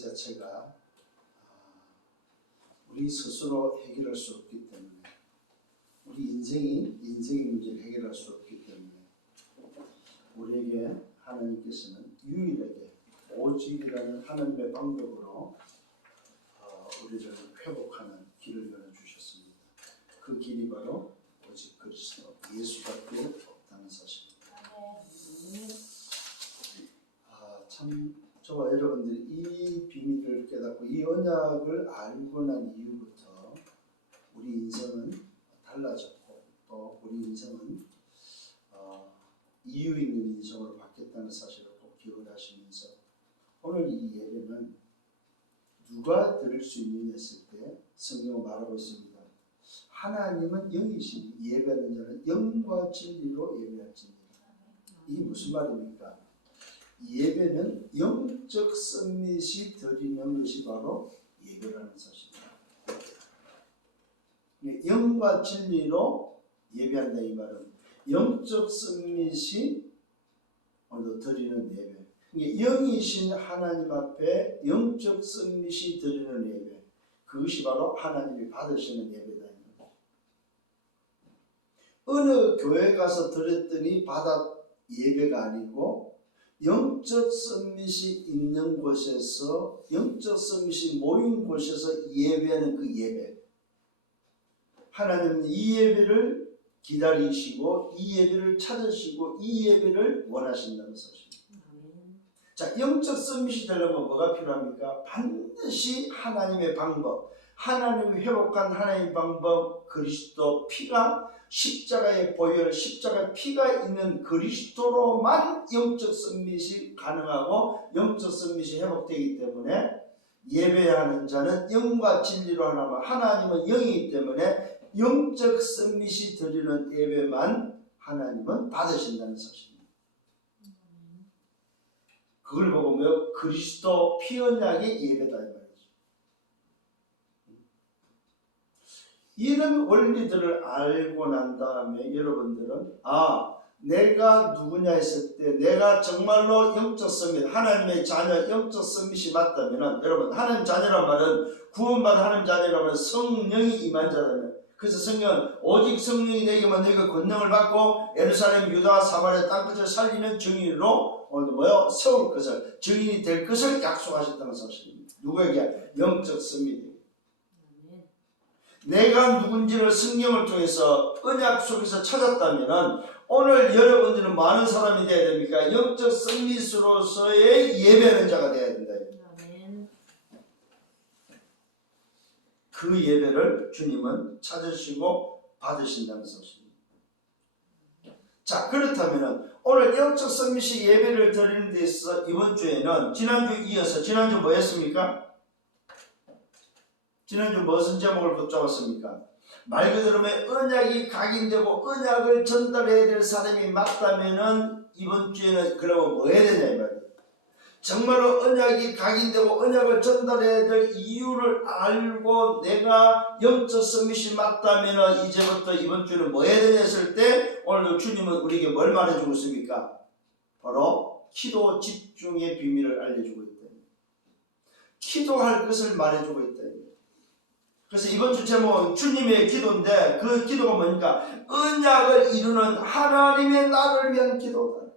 자체가 우리 스스로 해결할 수 없기 때문에, 우리 인생의 문제를 해결할 수 없기 때문에 우리에게 하나님께서는 유일하게 오직이라는 하나님의 방법으로 우리를 회복하는 길을 열어주셨습니다. 그 길이 바로 오직 그리스도 예수밖에 없다는 사실입니다. 참 저와 여러분들이 이 비밀을 깨닫고 이 언약을 알고 난 이후부터 우리 인생은 달라졌고, 또 우리 인생은 이유 있는 인생으로 바뀌었다는 사실을 꼭 기억을 하시면서, 오늘 이 예배는 누가 들을 수 있느냐 했을 때 성경은 말하고 있습니다. 하나님은 영이시니 예배하는 자는 영과 진리로 예배할지니라. 이게 무슨 말입니까? 예배는 영적 서밋이 드리는 것이 바로 예배라는 사실입니다. 영과 진리로 예배한다 이 말은 영적 서밋이 드리는 예배. 영이신 하나님 앞에 영적 서밋이 드리는 예배, 그것이 바로 하나님이 받으시는 예배다. 어느 교회 가서 드렸더니 받아 예배가 아니고, 영적 서밋이 있는 곳에서, 영적 서밋이 모인 곳에서 예배하는 그 예배, 하나님은 이 예배를 기다리시고 이 예배를 찾으시고 이 예배를 원하신다는 사실입니다. 자, 영적 서밋이 되려면 뭐가 필요합니까? 반드시 하나님의 방법, 하나님이 회복한 하나님의 방법, 그리스도 피가, 십자가의 보혈, 십자가의 피가 있는 그리스도로만 영적 서밋이 가능하고 영적 서밋이 회복되기 때문에, 예배하는 자는 영과 진리로 하나만, 하나님은 영이기 때문에 영적 서밋이 드리는 예배만 하나님은 받으신다는 사실입니다. 그걸 보고 그리스도 피 언약의 예배다 이 말이죠. 이런 원리들을 알고 난 다음에 여러분들은 내가 누구냐 했을 때, 내가 정말로 영적 서밋, 하나님의 자녀, 영적 서밋이 맞다면, 여러분 하나님 자녀란 말은, 구원받은 하나님 자녀란 말은 성령이 임한 자라면, 그래서 성령은 오직 성령이 내게만 너희가 권능을 받고 예루살렘, 유다, 사마리아 땅끝을 살리는 증인으로 세울 것을, 증인이 될 것을 약속하셨다는 사실입니다. 누구에게? 영적 서밋. 내가 누군지를 성경을 통해서 언약 속에서 찾았다면, 오늘 여러분들은 많은 사람이 되어야 됩니까? 영적 서밋으로서의 예배하는 자가 되어야 된다. 그 예배를 주님은 찾으시고 받으신다는 사실입니다. 자, 그렇다면 오늘 영적 서밋이 예배를 드리는 데 있어서 이번 주에는 지난주 이어서, 지난주 뭐 했습니까? 지난주 무슨 제목을 붙잡았습니까? 말 그대로 언약이 각인되고 언약을 전달해야 될 사람이 맞다면은, 이번 주에는 그러면 뭐 해야 되냐 이 말이에요. 정말로 언약이 각인되고 언약을 전달해야 될 이유를 알고 내가 영적 서밋이 맞다면은, 이제부터 이번 주는 뭐 해야 되냐 했을 때, 오늘도 주님은 우리에게 뭘 말해주고 있습니까? 바로 기도 집중의 비밀을 알려주고 있다. 기도할 것을 말해주고 있다. 그래서 이번 주 제목은 주님의 기도인데, 그 기도가 뭡니까? 언약을 이루는 하나님의 나를 위한 기도다.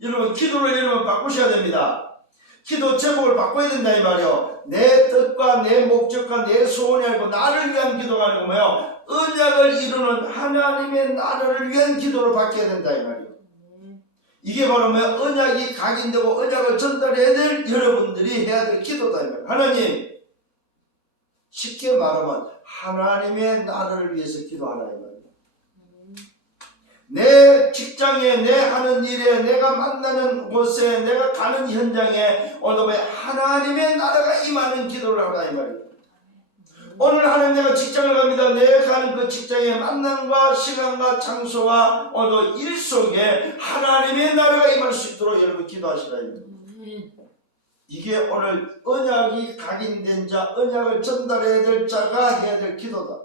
여러분 기도를 바꾸셔야 됩니다. 기도 제목을 바꿔야 된다 이 말이요. 내 뜻과 내 목적과 내 소원이 아니고 나를 위한 기도가 아니고 언약을 이루는 하나님의 나를 위한 기도로 바뀌어야 된다 이 말이요. 이게 바로 언약이 각인되고 언약을 전달해야 될 여러분들이 해야 될 기도다 이 말이요. 하나님, 쉽게 말하면 하나님의 나라를 위해서 기도하라 이 말이에요. 내 직장에, 내 하는 일에, 내가 만나는 곳에, 내가 가는 현장에 오늘 하나님의 나라가 임하는 기도를 하라 이 말이에요. 오늘 하나님, 내가 직장을 갑니다. 내가 가는 그 직장의 만남과 시간과 장소와 오늘 일 속에 하나님의 나라가 임할 수 있도록 여러분 기도하시라 이 말이에요. 이게 오늘 언약이 각인된 자, 언약을 전달해야 될 자가 해야 될 기도다.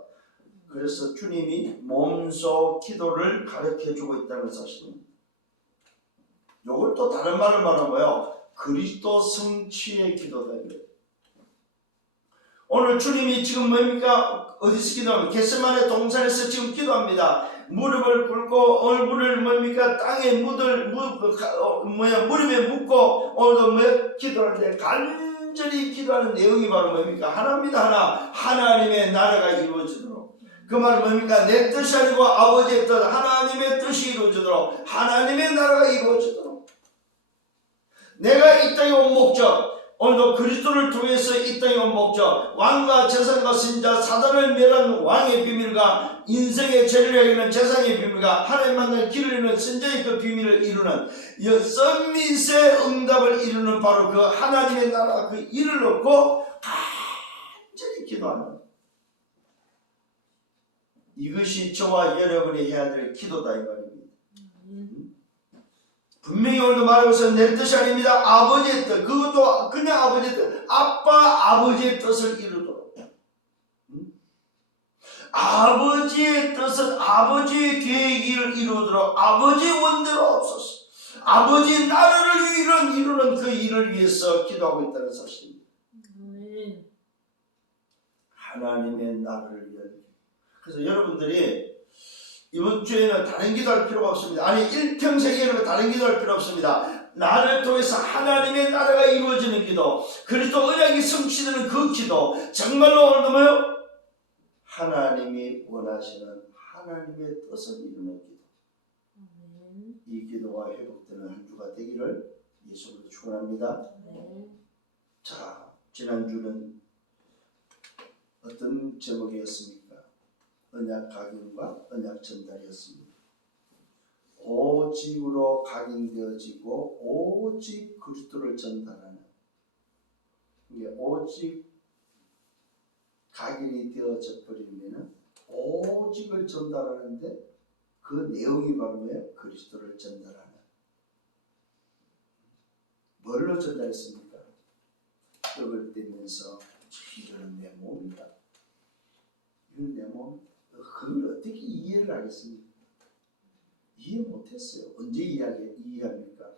그래서 주님이 몸소 기도를 가르쳐주고 있다는 사실입니다. 요걸 또 다른 말을 말하고요. 그리스도 성취의 기도다. 오늘 주님이 지금 뭡니까? 어디서 기도합니까? 겟세마네 동산에서 지금 기도합니다. 무릎을 꿇고 얼굴을 뭡니까? 땅에 무릎에 묻고 오늘도 기도하는데 간절히 기도하는 내용이 바로 뭡니까? 하나입니다. 하나님의 나라가 이루어지도록. 그 말은 뭡니까? 내 뜻이 아니고 아버지의 뜻, 하나님의 뜻이 이루어지도록, 하나님의 나라가 이루어지도록. 내가 이 땅에 온 목적, 오늘도 그리스도를 통해서 이 땅에 온 목적, 왕과 재산과 선지자, 사단을 멸한 왕의 비밀과 인생의 죄를 해결하는 재상의 비밀과 하나님 만나는 길을 이루는 선지자의 그 비밀을 이루는 썸밋의 응답을 이루는 바로 그 하나님의 나라 그 일을 놓고 간절히 기도하는, 이것이 저와 여러분이 해야 될 기도다 이 말입니다. 분명히 오늘도 말하고 있어요. 내 뜻이 아닙니다. 아버지의 뜻. 그것도 그냥 아버지의 뜻. 아버지의 뜻을 이루도록. 아버지의 뜻은 아버지의 계획을 이루도록 아버지의 원대로 없어서 아버지의 나라를 이루는 그 일을 위해서 기도하고 있다는 사실입니다. 하나님의 나라를 위한. 그래서 여러분들이 이번 주에는 다른 기도할 필요가 없습니다. 아니 일평생에는 다른 기도할 필요 없습니다. 나를 통해서 하나님의 나라가 이루어지는 기도, 그리스도 언약이 성취되는 그 기도, 정말로 오늘도 뭐요? 하나님이 원하시는 하나님의 뜻을 이루는 기도. 이 기도가 회복되는 한 주가 되기를 예수로 축원합니다. 자, 지난주는 어떤 제목이었습니까? 언약 각인과 언약 전달이었습니다. 오직으로 각인되어지고 오직 그리스도를 전달하는, 이게 오직 각인이 되어져 버리면 오직을 전달하는데 그 내용이 바로 뭐예요? 그리스도를 전달하는. 뭘로 전달했습니까? 떡을 떼면서 이거는 내 몸이다. 이건 내 몸. 그걸 어떻게 이해를 하겠습니까? 이해 못했어요. 언제 이해합니까?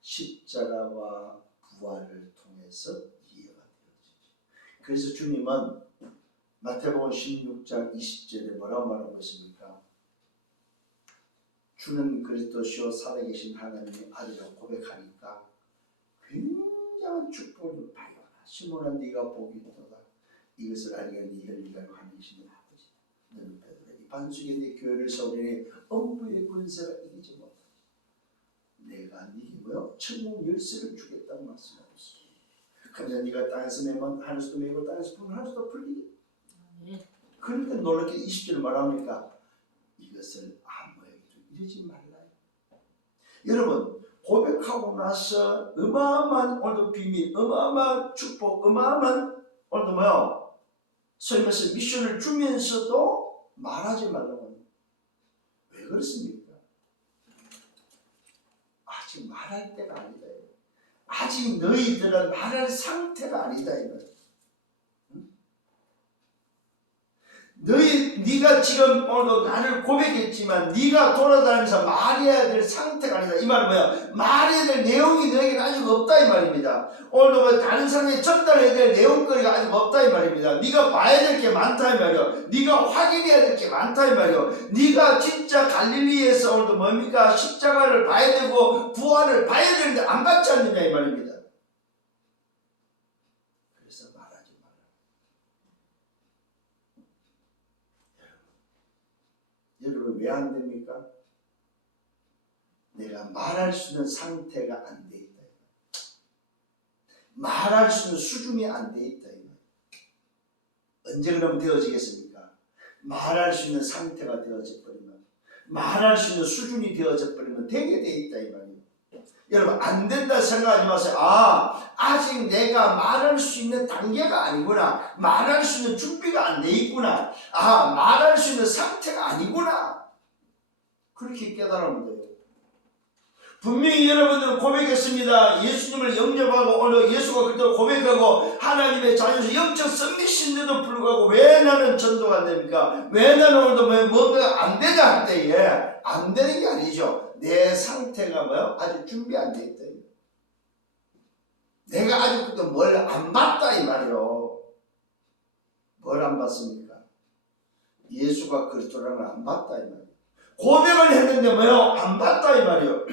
십자가와 부활을 통해서 이해가 되어지죠. 그래서 주님은 마태복음 16장 20절에 뭐라고 말하고 있습니까? 주는 그리스도시요 살아계신 하나님의 아들이라고 고백하니까 굉장한 축복을 발견하라. 시몬아 네가 복이 있도다. 이것을 알게 네 혈기가 하나님이시니 너는 베드로야. 이 반석에 네 교회를 세우리니 엄부의 권세가 이기지 못하지. 내가 네게 뭐요? 천국 열쇠를 주겠다고 말씀하고 있어. 그러자 네가 땅에서 매면 하늘에서도 매고 땅에서 풀면 하늘에서도 풀리게. 그러니까 놀랍게 20절을 말합니까? 이것을 아무에게도 이러지 말라요. 여러분 고백하고 나서 어마어마한 오늘도 비밀, 어마어마한 축복, 어마어마한 오늘도 뭐요? 소위 말해서 미션을 주면서도 말하지 말라고 합니다. 왜 그렇습니까? 아직 말할 때가 아니다. 아직 너희들은 말할 상태가 아니다. 네가 지금 오늘도 나를 고백했지만 네가 돌아다니면서 말해야 될 상태가 아니다. 이 말은 뭐야? 말해야 될 내용이 너에게는 아직 없다 이 말입니다. 오늘도 뭐 다른 사람에게 전달해야 될 내용거리가 아직 없다 이 말입니다. 네가 봐야 될 게 많다 이 말이요. 네가 확인해야 될 게 많다 이 말이요. 네가 진짜 갈릴리에서 오늘도 뭡니까? 십자가를 봐야 되고 부활을 봐야 되는데 안 받지 않느냐 이 말입니다. 그래서 말하지 마라. 여러분 왜 안 됩니까? 내가 말할 수 있는 상태가 안 돼 있다. 말할 수 있는 수준이 안 돼 있다. 언제 그러면 되어지겠습니까? 말할 수 있는 상태가 되어져 버리면, 말할 수 있는 수준이 되어져 버리면 되게 돼 있다 이 말이에요. 여러분 안 된다 생각하지 마세요. 아직 내가 말할 수 있는 단계가 아니구나. 말할 수 있는 준비가 안 돼 있구나. 말할 수 있는 상태가 아니구나. 그렇게 깨달으면 돼요. 분명히 여러분들은 고백했습니다. 예수님을 영접하고 오늘 예수가 그대로 고백하고 하나님의 자녀에서 영적 썸밋인데도 불구하고 왜 나는 전도가 안 됩니까? 왜 나는 오늘도 뭔가 안 되냐 할 때에 안 되는 게 아니죠. 내 상태가 뭐요? 아직 준비 안 돼 있다. 내가 아직도 뭘 안 봤다 이 말이요. 뭘 안 봤습니까? 예수가 그리스도라는 걸 안 봤다 이 말이요. 고백을 했는데 뭐요? 안 봤다 이 말이요.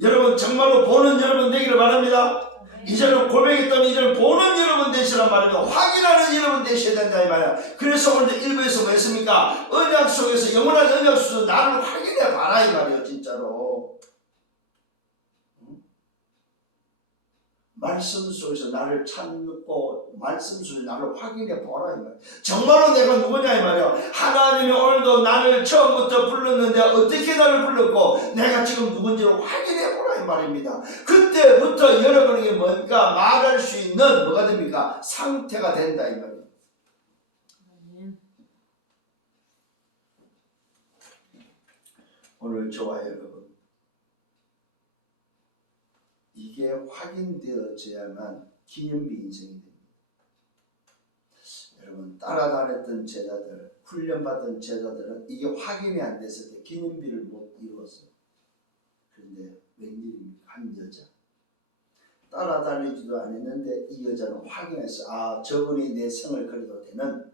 여러분 정말로 보는 여러분 되기를 바랍니다. 이제는 고백했다면 이제는 보는 여러분 되시란 말입니다. 확인하는 여러분 되셔야 된다 이 말이야. 그래서 오늘 1부에서 뭐 했습니까? 언약 속에서 영원한 언약 속에서 나를 확인해 봐라 이 말이에요. 진짜로 말씀 속에서 나를 찾고 말씀 속에서 나를 확인해 보라 이 말이에요. 정말로 내가 누구냐 이 말이에요. 하나님이 오늘도 나를 처음부터 불렀는데 어떻게 나를 불렀고 내가 지금 누군지를 확인해 보라 이 말입니다. 그때부터 여러분에게 뭔가 말할 수 있는 뭐가 됩니까? 상태가 된다 이 말이에요. 오늘 저와 여러분 이게 확인되어져야만 기념비 인생이 됩니다. 여러분 따라다녔던 제자들, 훈련받은 제자들은 이게 확인이 안 됐을 때 기념비를 못 이루었어요. 그런데 웬일입니까? 한 여자 따라다니지도 않았는데 이 여자는 확인했어. 아 저분이 내 성을 그려도 되는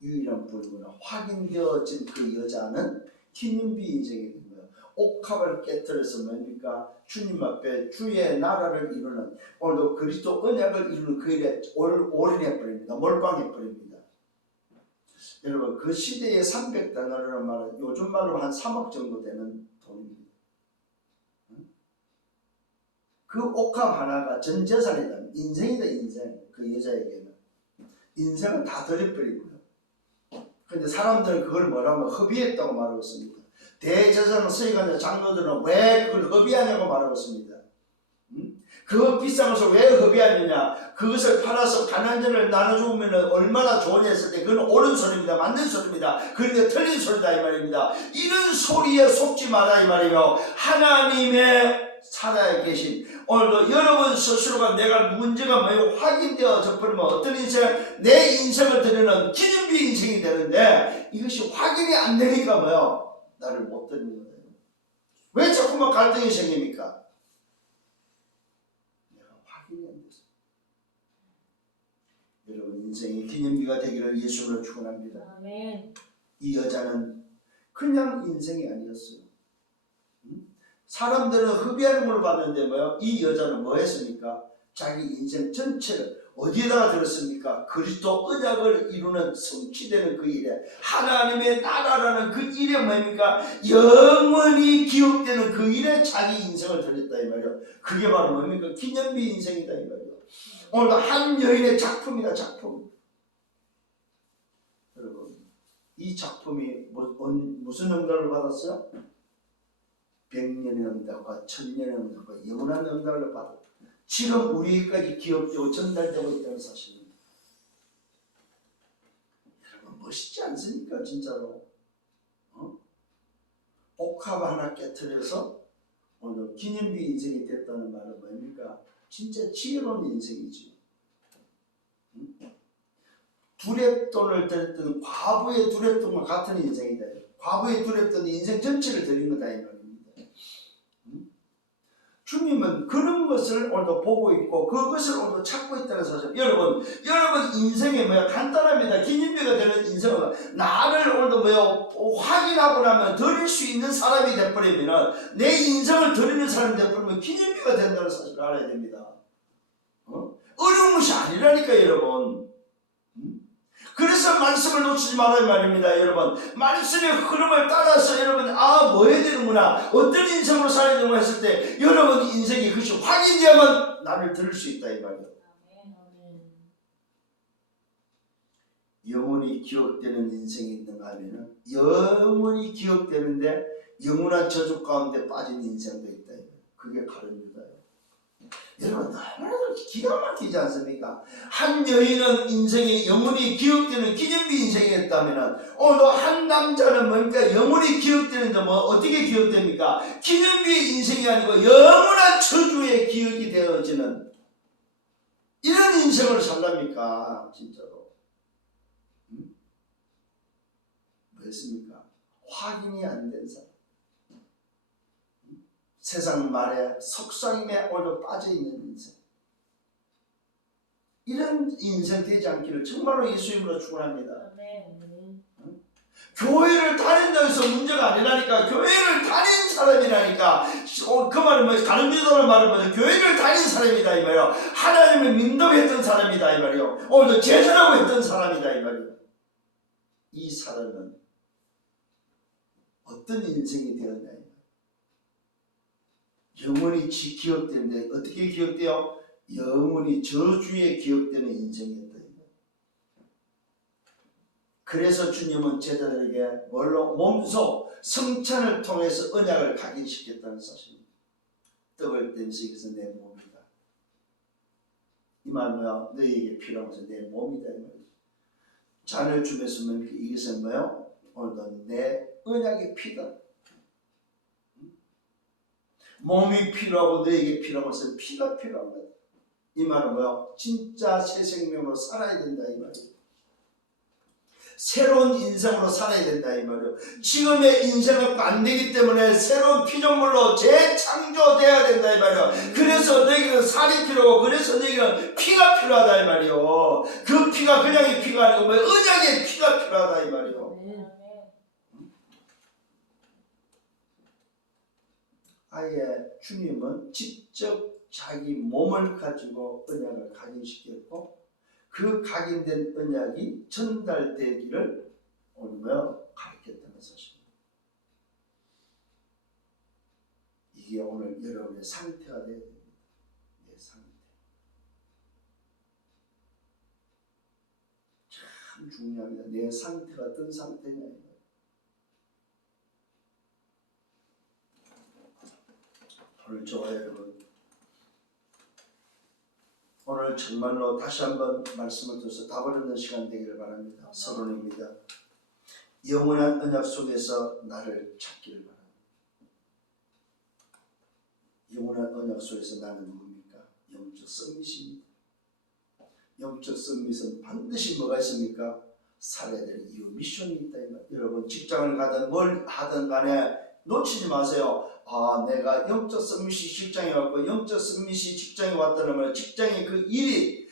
유일한 분이구나. 확인되어진 그 여자는 기념비 인생이 됩니다. 옥합을 깨뜨려서 뭡니까? 주님 앞에 주의 나라를 이루는 오늘도 그리스도 언약을 이루는 그 일에 올인해버립니다. 몰빵해버립니다. 여러분 그 시대의 300달러라는 말은 요즘 말로 한 3억 정도 되는 돈입니다. 그 옥합 하나가 전 재산이다. 인생이다 인생. 그 여자에게는 인생을 다 들여버리고요. 근데 사람들은 그걸 뭐라고 허비했다고 말하고 있습니다. 대제사장 서기관들 장로들은 왜 그걸 허비하냐고 말하고 있습니다. 그 비싼 것을 왜 허비하느냐? 그것을 팔아서 가난자를 나눠주면 얼마나 좋으냐 했을 때 그건 옳은 소리입니다. 맞는 소리입니다. 그런데 틀린 소리다 이 말입니다. 이런 소리에 속지 마라 이 말이에요. 하나님의 살아 계신 오늘도 여러분 스스로가 내가 누군지가 뭐예요? 확인되어져 버리면 어떤 인생? 내 인생을 드리는 기념비 인생이 되는데 이것이 확인이 안 되니까 뭐예요? 나를 못 드리는 거예요. 왜 자꾸만 갈등이 생깁니까? 내가 확인이 안 됐어. 여러분 인생의 기념비가 되기를 예수로 축원합니다. 아멘. 이 여자는 그냥 인생이 아니었어요. 사람들은 흡의하는 걸 봤는데 뭐요? 이 여자는 뭐 했습니까? 자기 인생 전체를 어디에다가 들었습니까? 그리스도 언약을 이루는 성취되는 그 일에 하나님의 나라라는 그 일에 뭡니까? 영원히 기억되는 그 일에 자기 인생을 드렸다 이 말이에요. 그게 바로 뭡니까? 기념비 인생이다 이 말이에요. 오늘도 한 여인의 작품이다 작품. 여러분 이 작품이 무슨 응답을 받았어요? 100년의 응답과 1000년의 응답과 영원한 응답을 받았다. 지금 우리에게까지 기억되고 전달되고 있다는 사실입니다. 여러분 멋있지 않습니까? 진짜로 옥합 하나 깨트려서 오늘 기념비 인생이 됐다는 말은 뭡니까? 진짜 지혜로운 인생이죠. 두랩돈을 드렸던 과부의 두랩돈과 같은 인생이다. 과부의 두랩돈이 인생 전체를 드린 거다 이 말입니다. 주님은 그런 것을 오늘도 보고 있고 그것을 오늘도 찾고 있다는 사실. 여러분 인생이 뭐야? 간단합니다. 기념비가 되는 인생은 나를 오늘도 뭐야? 확인하고 나면 드릴 수 있는 사람이 돼버리면 내 인생을 드리는 사람이 돼버리면 기념비가 된다는 사실을 알아야 됩니다. 어려운 것이 아니라니까 여러분. 그래서 말씀을 놓치지 말아야 말입니다. 여러분 말씀의 흐름을 따라서 여러분 뭐 해야 되는구나 어떤 인생으로 살아야 되는가 했을 때 여러분 인생이 그것이 확인되면 나를 들을 수 있다 이 말이에요. 영원히 기억되는 인생이 있는가 하면 영원히 기억되는데 영원한 저주 가운데 빠진 인생도 있다. 그게 가룟 유다예요. 여러분 너무나도 기가 막히지 않습니까? 한 여인은 인생이 영원히 기억되는 기념비 인생이었다면 오늘도 한 남자는 뭡니까? 영원히 기억되는데 뭐 어떻게 기억됩니까? 기념비 인생이 아니고 영원한 저주의 기억이 되어지는 이런 인생을 살랍니까? 진짜로 뭐였습니까? 확인이 안 된 사람, 세상 말에 속삭임에 오늘도 빠져있는 인생, 이런 인생 되지 않기를 정말로 예수 이름으로 축원합니다. 교회를 다닌다고 해서 문제가 아니라니까. 교회를 다닌 사람이라니까. 그 말은 뭐 다른 비도는 말은 뭐죠? 교회를 다닌 사람이다 이 말이요. 하나님을 민도했던 사람이다 이 말이요. 오늘도 제자라고 했던 사람이다 이 말이요. 이 사람은 어떤 인생이 되었나? 영원히 기억되는데 어떻게 기억돼요? 영원히 저주에 기억되는 인생이었다. 그래서 주님은 제자들에게 뭘로? 몸소 성찬을 통해서 언약을 각인시켰다는 사실입니다. 떡을 떼면서 이것은 내 몸이다. 이 말은 뭐야? 너희에게 필요하면서 내 몸이다 이 말이죠. 잔을 주면서 이것은 뭐야? 오늘도 내 언약의 피다. 몸이 필요하고 너에게 필요한 것은 피가 필요한 거다. 이 말은 뭐야? 진짜 새 생명으로 살아야 된다 이 말이에요. 새로운 인생으로 살아야 된다 이 말이에요. 지금의 인생은 안 되기 때문에 새로운 피조물로 재창조돼야 된다 이 말이에요. 그래서 너에게는 살이 필요하고 그래서 너에게는 피가 필요하다 이 말이에요. 그 피가 그냥의 피가 아니고 뭐 언약의 피가 필요하다 이 말이에요. 아예 주님은 직접 자기 몸을 가지고 언약을 각인시켰고 그 각인된 언약이 전달되기를 오늘 가르쳤다는 사실입니다. 이게 오늘 여러분의 상태가 되어야 됩니다. 내 상태. 참 중요합니다. 내 상태가 어떤 상태냐. 오늘 좋아요 여러분. 오늘 정말로 다시 한번 말씀을 드려서 답을 얻는 시간 되기를 바랍니다. 서론입니다. 영원한 언약 속에서 나를 찾기를 바랍니다. 영원한 언약 속에서 나는 누굽니까? 영적 썸밋입니다. 영적 썸밋은 반드시 뭐가 있습니까? 살아야 될 이유, 미션이 있다. 여러분 직장을 가든 뭘 하든 간에 놓치지 마세요. 내가 영적 썸밋이 직장에 왔고 영적 썸밋이 직장에 왔다는 말, 직장의 그 일이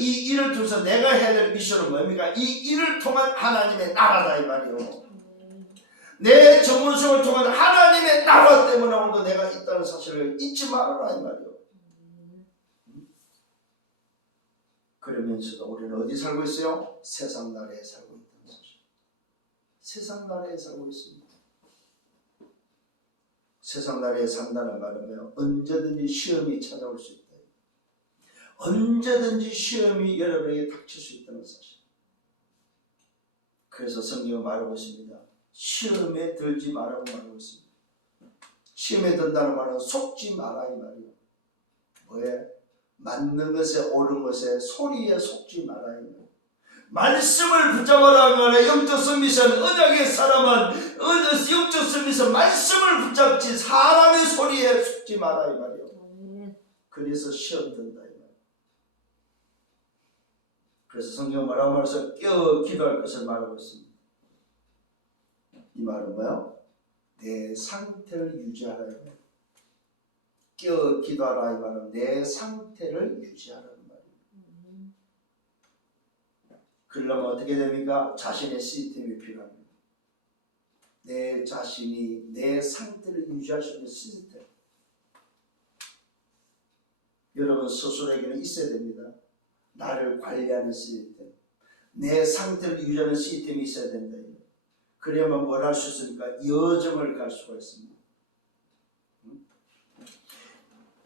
이 일을 통해서 내가 해야 될 미션은 뭡니까? 이 일을 통한 하나님의 나라다 이 말이요. 내 전문성을 통한 하나님의 나라 때문에 오늘도 내가 있다는 사실을 잊지 말아라 이 말이요. 그러면서도 우리는 어디 살고 있어요? 세상 나라에 살고 있다는 사실. 세상 나라에 살고 있습니다. 세상 나라에 산다는 말은 언제든지 시험이 찾아올 수 있다. 언제든지 시험이 여러분에게 닥칠 수 있다는 사실. 그래서 성경은 말하고 있습니다. 시험에 들지 말라고 말하고 있습니다. 시험에 든다는 말은 속지 마라 이 말이에요. 뭐에? 맞는 것에 옳은 것에 소리에 속지 마라 이 말이에요. 말씀을 붙잡아라 하면 영적 썸밋은 언약의 사람은 영적 썸밋은 말씀을 붙잡지 사람의 소리에 속지 마라 이 말이에요. 그래서 시험 든다 이 말이에요. 그래서 성경 뭐라고 말해서 깨어 기도할 것을 말하고 있습니다. 이 말은 뭐야? 내 상태를 유지하라 이 말이에요. 깨어 기도하라 이 말은 내 상태를 유지하라는 말이에요. 그러려면 어떻게 됩니까? 자신의 시스템이 필요합니다. 내 자신이 내 상태를 유지할 수 있는 시스템. 여러분 스스로에게는 있어야 됩니다. 나를 관리하는 시스템. 내 상태를 유지하는 시스템이 있어야 된다. 그래야만 뭘 할 수 있습니까? 여정을 갈 수가 있습니다.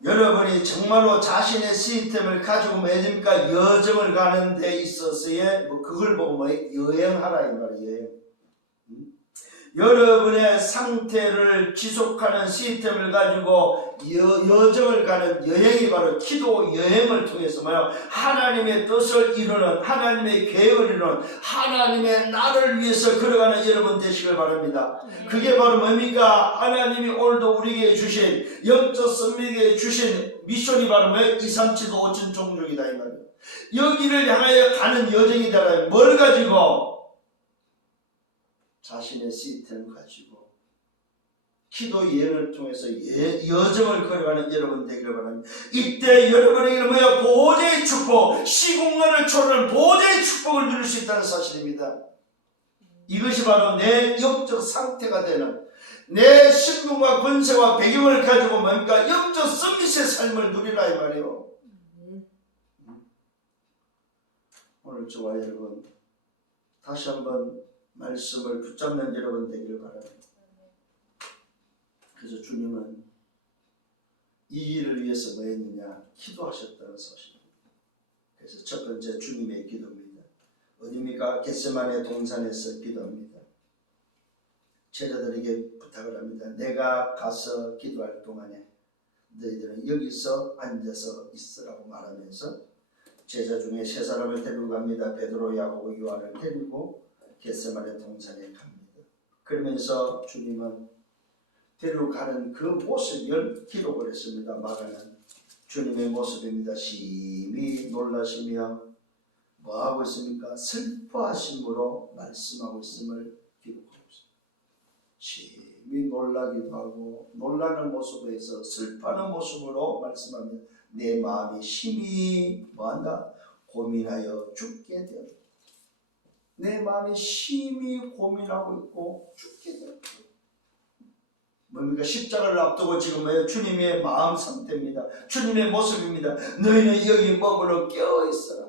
여러분이 정말로 자신의 시스템을 가지고 뭐 해줍니까? 여정을 가는 데 있어서의 그걸 보고 여행하라 이 말이에요. 여러분의 상태를 지속하는 시스템을 가지고 여정을 가는 여행이 바로 기도 여행을 통해서 하나님의 뜻을 이루는, 하나님의 계획을 이루는, 하나님의 나를 위해서 걸어가는 여러분 되시길 바랍니다. 그게 바로 뭡니까? 하나님이 오늘도 우리에게 주신 영적 선미에게 주신 미션이 바로 237도 5천 종족이다 이 말이에요. 여기를 향하여 가는 여정이다. 뭘 가지고? 자신의 시스템을 가지고 기도 예언을 통해서 여정을 걸어가는 여러분 되기를 바랍니다. 이때 여러분에게는 뭐야? 보호자의 축복, 시공간을 초월하는 보호자의 축복을 누릴 수 있다는 사실입니다. 이것이 바로 내 영적 상태가 되는, 내 신분과 권세와 배경을 가지고 뭡니까? 영적 서밋의 삶을 누리라 이 말이에요. 오늘 저와 여러분 다시 한번 말씀을 붙잡는 여러분 되기를 바랍니다. 그래서 주님은 이 일을 위해서 뭐 했느냐? 기도하셨다는 사실입니다. 그래서 첫 번째 주님의 기도입니다. 어디입니까? 겟세마네 동산에서 기도합니다. 제자들에게 부탁을 합니다. 내가 가서 기도할 동안에 너희들은 여기서 앉아서 있으라고 말하면서 제자 중에 세 사람을 데리고 갑니다. 베드로, 야고보, 요한을 데리고 겟세마네 동산에 갑니다. 그러면서 주님은 데려가는 그 모습을 기록을 했습니다. 마가는 주님의 모습입니다. 심히 놀라시며 뭐하고 있습니까? 슬퍼하심으로 말씀하고 있음을 기록하고 있습니다. 심히 놀라기도 하고 놀라는 모습에서 슬퍼하는 모습으로 말씀합니다. 내 마음이 심히 뭐한다? 고민하여 죽게 되었다. 내 마음이 심히 고민하고 있고 죽게 되었다. 뭡니까? 십자가를 앞두고 지금 뭐예요? 주님의 마음 상태입니다. 주님의 모습입니다. 너희는 여기 머물러 깨어있어라.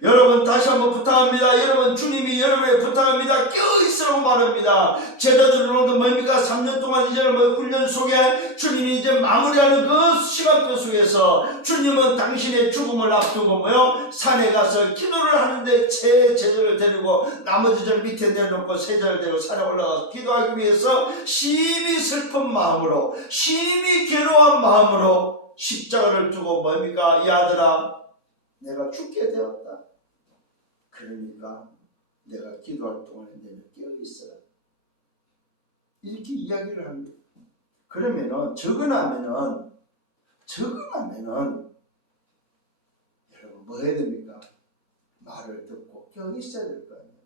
여러분 다시 한번 부탁합니다. 여러분 주님이 여러분에게 부탁합니다. 깨어있으라고 말합니다. 제자들은 오늘 뭡니까? 3년 동안 이제 훈련 속에 주님이 이제 마무리하는 그 시간표 속에서 주님은 당신의 죽음을 앞두고 뭐요? 산에 가서 기도를 하는데 제 제자를 데리고 나머지 절 밑에 내려놓고 세 제자를 데리고 산에 올라가서 기도하기 위해서 심히 슬픈 마음으로, 심히 괴로운 마음으로 십자가를 두고 뭡니까? 이 아들아, 내가 죽게 되었다. 그러니까 내가 기도할 동안에 너는 깨어있어라. 이렇게 이야기를 합니다. 그러면은 적어나면은 여러분 뭐 해야 됩니까? 말을 듣고 깨어있어야 될 거 아니에요.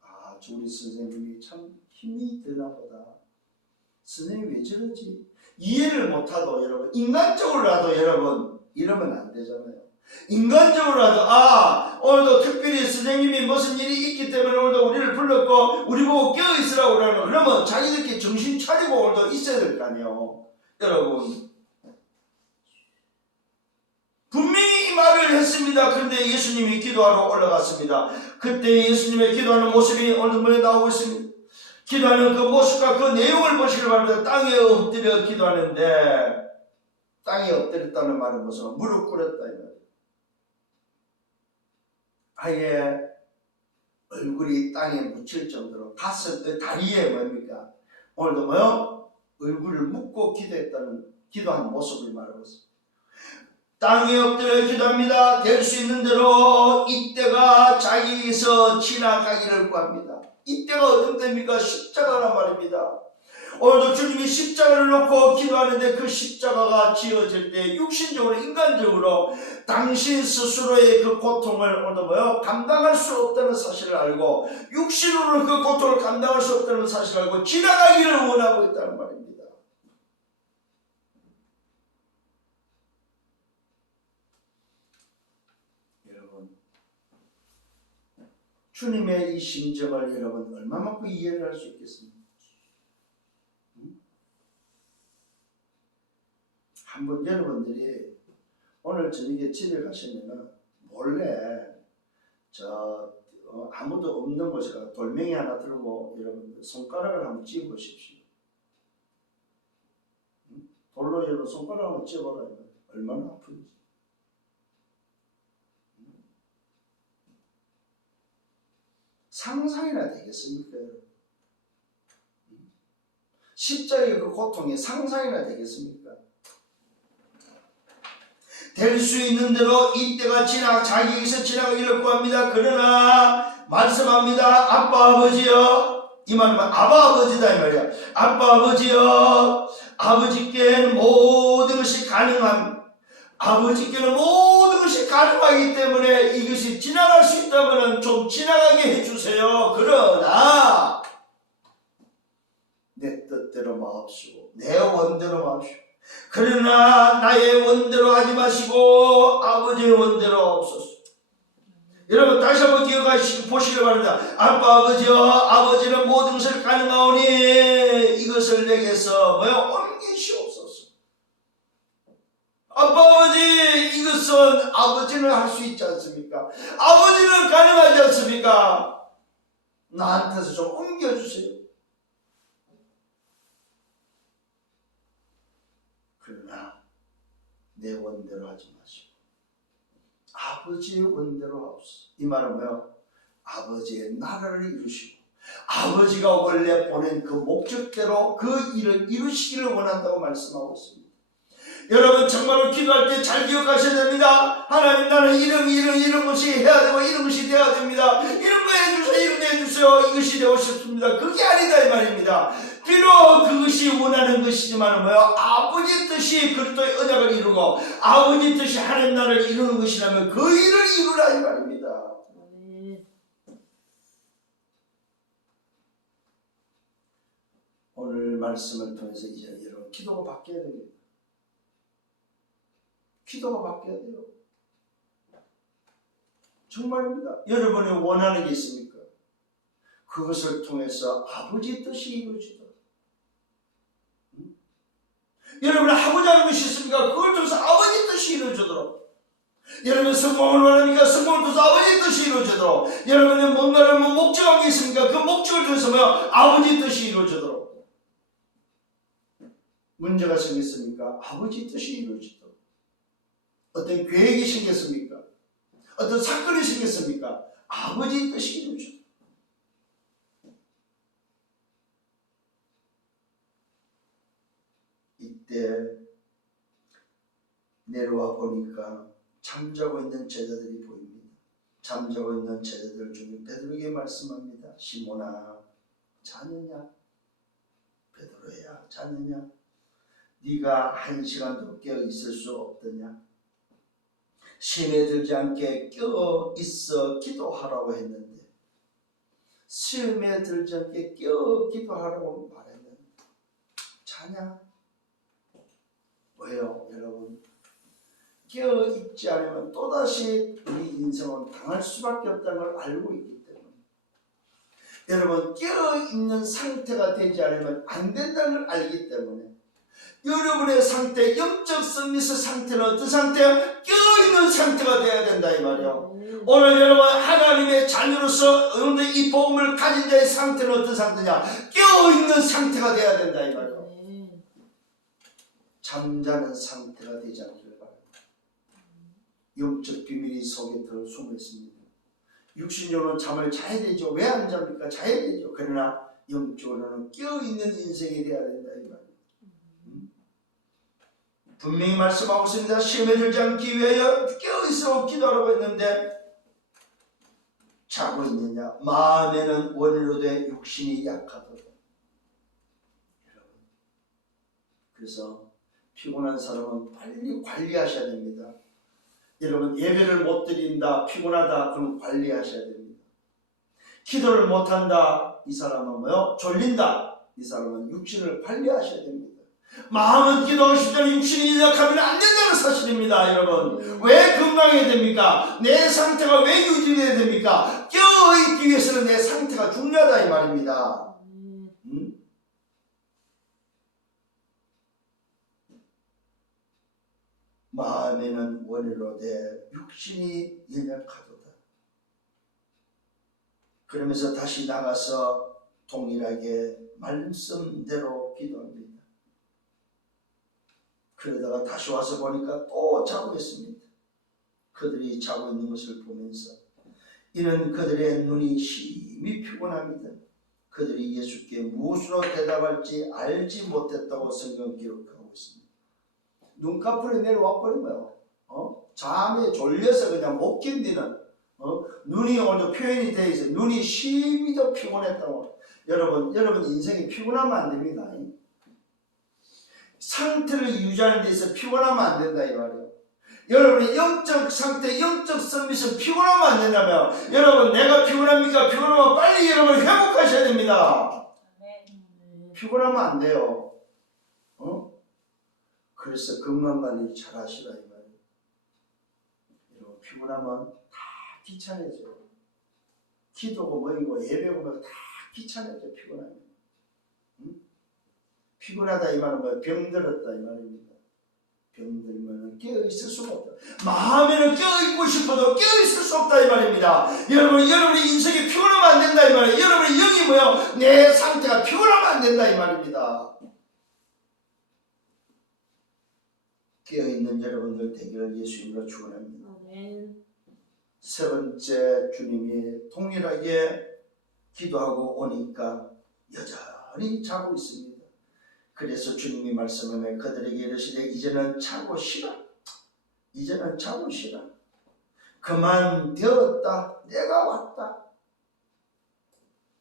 아, 우리 선생님이 참 힘이 되나 보다. 선생님이 왜 저러지? 이해를 못하도 여러분, 인간적으로라도 여러분 이러면 안 되잖아요. 인간적으로라도 오늘도 특별히 선생님이 무슨 일이 있기 때문에 오늘도 우리를 불렀고 우리 보고 깨어있으라고 그러면, 그러면 자기들끼리 정신 차리고 오늘도 있어야 될 거 아니에요. 여러분 분명히 이 말을 했습니다. 그런데 예수님이 기도하러 올라갔습니다. 그때 예수님의 기도하는 모습이 오늘 문에 나오고 있습니다. 기도하는 그 모습과 그 내용을 보시길 바랍니다. 땅에 엎드려 기도하는데, 땅에 엎드렸다는 말은 무슨 무릎 꿇었다 이 말이에요. 아예 얼굴이 땅에 묻힐 정도로 가슴, 다리에 뭡니까? 오늘도 뭐요? 얼굴을 묶고 기도한 모습을 말하고 있습니다. 땅에 엎드려 기도합니다. 될 수 있는 대로 이때가 자기에게서 지나가기를 구합니다. 이때가 어떤 때입니까? 십자가란 말입니다. 오늘도 주님이 십자가를 놓고 기도하는데 그 십자가가 지어질 때 육신적으로, 인간적으로 당신 스스로의 그 고통을 오늘도 뭐요? 감당할 수 없다는 사실을 알고, 육신으로는 그 고통을 감당할 수 없다는 사실을 알고 지나가기를 원하고 있다는 말입니다. 여러분, 주님의 이 심정을 여러분 얼마만큼 이해를 할 수 있겠습니까? 한번 여러분들이 오늘 저녁에 집에 가시면은 몰래 아무도 없는 곳에 돌멩이 하나 들고 여러분들 손가락을 한번 찧어 보십시오. 돌로 여러분 손가락을 한번 찧어 보라. 얼마나 아픈지. 상상이나 되겠습니까? 십자가의 그 고통이 상상이나 되겠습니까? 될 수 있는 대로 이때가 자기에게서 지나가기를 구합니다. 그러나 말씀합니다. 아빠 아버지여, 이 말은 아바 아버지다 이 말이야. 아빠 아버지여, 아버지께는 모든 것이 아버지께는 모든 것이 가능하기 때문에 이것이 지나갈 수 있다면 좀 지나가게 해주세요. 그러나 뜻대로 마옵시고 내 원대로 마옵시고 그러나 나의 원대로 하지 마시고 아버지의 원대로 없소서. 여러분 다시 한번 기억하시고 보시기 바랍니다. 아빠 아버지여 아버지는 모든 것을 가능하오니 이것을 내게서 옮기시옵소서. 아빠 아버지 이것은 아버지는 할 수 있지 않습니까? 아버지는 가능하지 않습니까? 나한테서 좀 옮겨주세요. 그러나 내 원대로 하지 마시고 아버지의 원대로 하옵소서. 이 말은 뭐예요? 아버지의 나라를 이루시고 아버지가 원래 보낸 그 목적대로 그 일을 이루시기를 원한다고 말씀하고 있습니다. 여러분 정말로 기도할 때 잘 기억하셔야 됩니다. 하나님 나는 이런 것이 해야 되고 이런 것이 돼야 됩니다. 이런 거 해주세요. 이런 거 해주세요. 이것이 되고 싶습니다. 그게 아니다 이 말입니다. 비록 그것이 원하는 것이지만 뭐요? 아버지 뜻이 그리스도의 언약을 이루고 아버지 뜻이 하나님 나라를 이루는 것이라면 그 일을 이루라 이 말입니다. 오늘 말씀을 통해서 이제 여러분 기도가 바뀌어야 됩니다. 기도가 바뀌어야 돼요. 정말입니다. 여러분이 원하는 게 있습니까? 그것을 통해서 아버지 뜻이 이루어지도록. 여러분이 하고자 하는 것이 있습니까? 그걸 통해서 아버지 뜻이 이루어지도록. 여러분이 성공을 원합니까? 성공을 통해서 아버지 뜻이 이루어지도록. 여러분이 뭔가를 목적한 게 있습니까? 그 목적을 통해서 아버지 뜻이 이루어지도록. 문제가 생겼습니까? 아버지 뜻이 이루어지도록. 어떤 계획이 생겼습니까? 어떤 사건이 생겼습니까? 아버지 뜻이 이루어지도록. 이때 내려와 보니까 잠자고 있는 제자들이 보입니다. 잠자고 있는 제자들 중에 베드로에게 말씀합니다. 시몬아 자느냐? 베드로야 자느냐? 네가 1시간도 깨어 있을 수 없더냐? 시험에 들지 않게 깨어 있어 기도하라고 했는데 시험에 들지 않게 깨어 기도하라고 말했는데 자냐? 왜요 여러분? 깨어 있지 않으면 또다시 우리 인생은 당할 수밖에 없다는 걸 알고 있기 때문에 여러분 깨어 있는 상태가 되지 않으면 안 된다는 걸 알기 때문에 여러분의 상태, 영적 서밋의 상태는 어떤 상태야? 깨어있는 상태가 되어야 된다 이 말이요. 오늘 여러분 하나님의 자녀로서 여러분들 이 복음을 가진 자의 상태는 어떤 상태냐? 깨어있는 상태가 되어야 된다 이 말이요. 잠자는 상태가 되지 않기를 바랍니다. 영적 비밀이 속에 더 숨어 있습니다. 육신적으로는 잠을 자야 되죠. 왜 안 잡니까? 자야 되죠. 그러나 영적으로는 깨어있는 인생이 되어야 된다 이 말이요. 분명히 말씀하고 있습니다. 시험에 들지 않기 위하여 깨어있어 기도하라고 했는데 자고 있느냐? 마음에는 원으로 돼 육신이 약하도다. 여러분 그래서 피곤한 사람은 빨리 관리하셔야 됩니다. 여러분 예배를 못 드린다 피곤하다 그럼 관리하셔야 됩니다. 기도를 못한다 이 사람은 뭐요? 졸린다 이 사람은 육신을 관리하셔야 됩니다. 마음은 기도하고 싶다면 육신이 연약하면 안 된다는 사실입니다. 여러분 왜 건강해야 됩니까? 내 상태가 왜 유지해야 됩니까? 깨어있기 위해서는 내 상태가 중요하다 이 말입니다. 마음에는 원으로 돼 육신이 연약하도다. 그러면서 다시 나가서 동일하게 말씀대로 기도합니다. 그러다가 다시 와서 보니까 또 자고 있습니다. 그들이 자고 있는 것을 보면서 이는 그들의 눈이 심히 피곤합니다. 그들이 예수께 무엇으로 대답할지 알지 못했다고 성경 기록하고 있습니다. 눈꺼풀에 내려와 버린 거예요. 잠에 졸려서 그냥 못 견디는 눈이 오늘 표현이 되어 있어요. 눈이 심히 더 피곤했다고. 여러분 인생이 피곤하면 안 됩니다. 상태를 유지하는 데 있어서 피곤하면 안 된다 이 말이에요. 여러분의 영적 상태, 영적 서밋은 피곤하면 안 된다면 여러분 내가 피곤합니까? 피곤하면 빨리 여러분 회복하셔야 됩니다. 피곤하면 안 돼요. 그래서 건강관리 잘 하시라 이 말이에요. 여러분 피곤하면 다 귀찮아져요. 기도고 뭐이고 예배고 뭐 다 귀찮아져 피곤하면. 피곤하다 이 말은 뭐 병들었다 이 말입니다. 병들면 깨어있을 수가 없다. 마음에는 깨어있고 싶어도 깨어있을 수 없다 이 말입니다. 여러분의 인생이 피곤하면 안 된다 이 말이에요. 여러분의 영이 뭐요? 내 상태가 피곤하면 안 된다 이 말입니다. 깨어있는 여러분들 되기를 예수님으로 축원합니다. 세 번째, 주님이 동일하게 기도하고 오니까 여전히 자고 있습니다. 그래서 주님이 말씀하며 그들에게 이르시되 이제는 자고 쉬라. 이제는 자고 쉬라. 그만 되었다. 내가 왔다.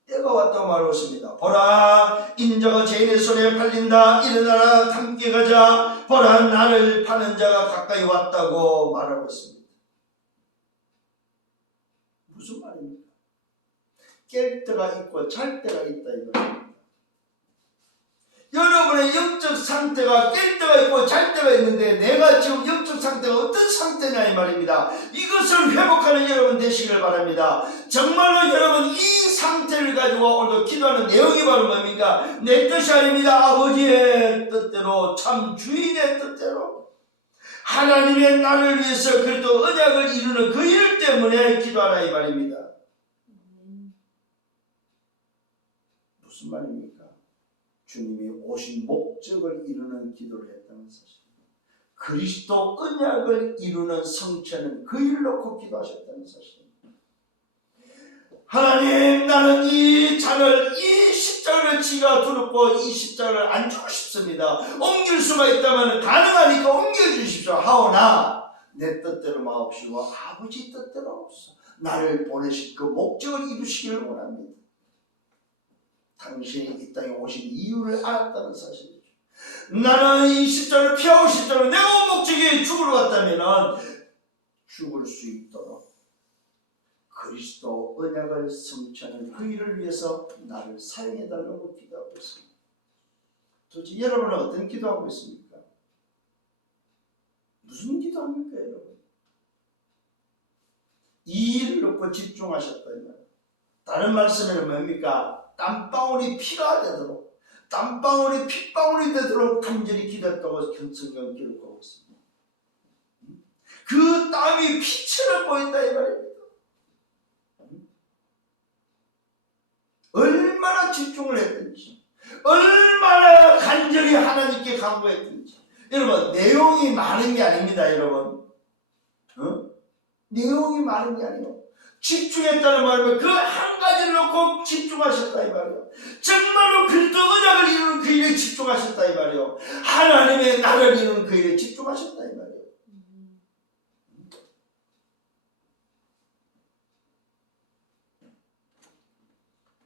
내가 왔다고 말하고 있습니다. 보라, 인자가 죄인의 손에 팔린다. 일어나라, 함께 가자. 보라, 나를 파는 자가 가까이 왔다고 말하고 있습니다. 무슨 말입니까? 깰 때가 있고 잘 때가 있다 이거예요. 여러분의 영적 상태가 깰 때가 있고 잘 때가 있는데 내가 지금 영적 상태가 어떤 상태냐 이 말입니다. 이것을 회복하는 여러분 되시길 바랍니다. 정말로 여러분 이 상태를 가지고 오늘 기도하는 내용이 바로 뭡니까? 내 뜻이 아닙니다. 아버지의 뜻대로, 참 주인의 뜻대로 하나님의 나를 위해서 그래도 언약을 이루는 그 일 때문에 기도하라 이 말입니다. 무슨 말입니까? 주님이 오신 목적을 이루는 기도를 했다는 사실입니다. 그리스도 언약을 이루는 성취하는 그 일을 놓고 기도하셨다는 사실입니다. 하나님, 나는 이 잔을, 이 십자가를 지가 두렵고 이 십자가를 안 주고 싶습니다. 옮길 수가 있다면 가능하니까 옮겨주십시오. 하오나 내 뜻대로 마옵시고 아버지 뜻대로 없어. 나를 보내실 그 목적을 이루시기를 원합니다. 당신이 이 땅에 오신 이유를 알았다는 사실이죠. 나는 이 십자가를 피하고 싶다면 내가 목적이 죽으러 갔다면 죽을 수 있도록 그리스도 언약을 성취하는 그 일을 위해서 나를 사용해달라고 기도하고 있습니다. 도대체 여러분은 어떤 기도하고 있습니까? 무슨 기도합니까 여러분? 이 일을 놓고 집중하셨다 이 말이에요. 다른 말씀에는 뭡니까? 땀방울이 피가 되도록, 땀방울이 핏방울이 되도록 간절히 기도했다고 성경 기록하고 있습니다. 그 땀이 피처럼 보인다 이 말입니다. 얼마나 집중을 했든지, 얼마나 간절히 하나님께 간구했든지. 여러분 내용이 많은 게 아닙니다 여러분. 내용이 많은 게 아니에요. 집중했다는 말은 그 한 가지를 놓고 집중하셨다 이 말이에요. 정말로 그리스도 언약을 이루는 그 일에 집중하셨다 이 말이에요. 하나님의 나를 이루는 그 일에 집중하셨다 이 말이에요.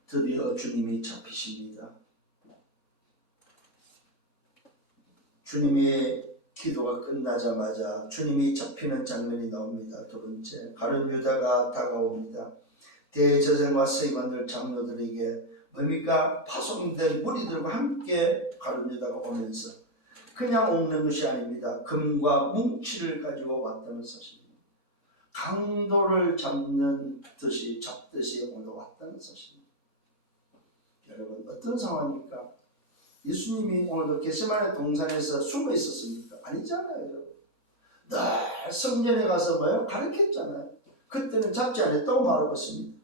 드디어 주님이 잡히십니다. 주님이 기도가 끝나자마자 주님이 잡히는 장면이 나옵니다. 두 번째, 가룟 유다가 다가옵니다. 대제사장과 서기관들 장로들에게 뭡니까? 파송된 무리들과 함께 가룟 유다가 오면서 그냥 오는 것이 아닙니다. 금과 뭉치를 가지고 왔다는 사실입니다. 강도를 잡듯이 오늘 왔다는 사실입니다. 여러분 어떤 상황입니까? 예수님이 오늘도 겟세마네 동산에서 숨어 있었습니까? 아니잖아요. 여러분. 늘 성전에 가서 뭐요? 가르쳤잖아요. 그때는 잡지 않았다고 말하고 있습니다.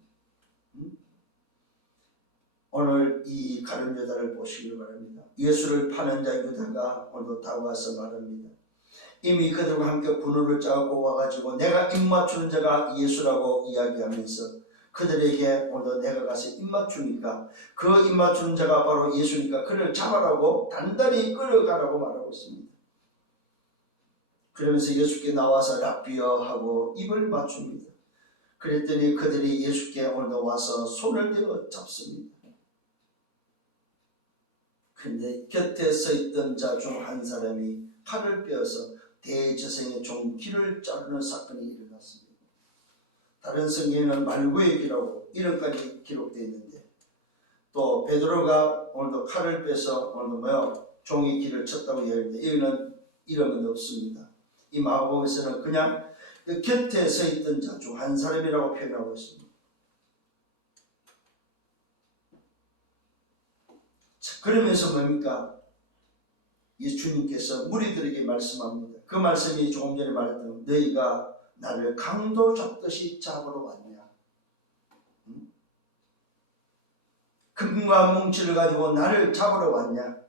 오늘 이 가룟 유다를 보시길 바랍니다. 예수를 파는 자 유다가 오늘도 다가와서 말합니다. 이미 그들과 함께 분노를 짜고 와가지고 내가 입맞추는 자가 예수라고 이야기하면서 그들에게 오늘 내가 가서 입맞추니까 그 입맞추는 자가 바로 예수니까 그를 잡아라고 단단히 끌어가라고 말하고 있습니다. 그러면서 예수께 나와서 랍비여 하고 입을 맞춥니다. 그랬더니 그들이 예수께 오늘 와서 손을 대어 잡습니다. 그런데 곁에 서 있던 자 중 한 사람이 칼을 빼어서 대제사장의 종 귀를 자르는 사건이 일어났습니다. 다른 성경에는 말구의 귀라고 이름까지 기록되어 있는데 또 베드로가 오늘도 칼을 빼서 오늘도 종의 길을 쳤다고 이야기합니다. 이거는 이름은 없습니다. 이 마가복음에서는 그냥 그 곁에 서 있던 자 중 한 사람이라고 표현하고 있습니다. 자, 그러면서 뭡니까? 예수님께서 무리들에게 말씀합니다. 그 말씀이 조금 전에 말했던 너희가 나를 강도 잡듯이 잡으러 왔냐? 금과 뭉치를 가지고 나를 잡으러 왔냐?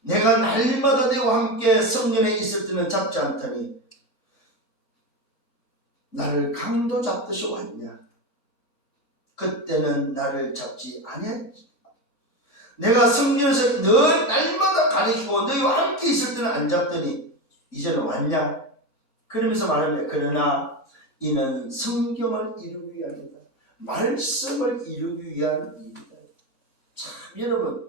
내가 날마다 너희와 함께 성전에 있을 때는 잡지 않더니 나를 강도 잡듯이 왔냐? 그때는 나를 잡지 아니했지. 내가 성전에서 늘 날마다 가르치고 너희와 함께 있을 때는 안 잡더니 이제는 왔냐? 그러면서 말합니다. 그러나 이는 성경을 이루기 위함이다. 말씀을 이루기 위한 일이다. 참 여러분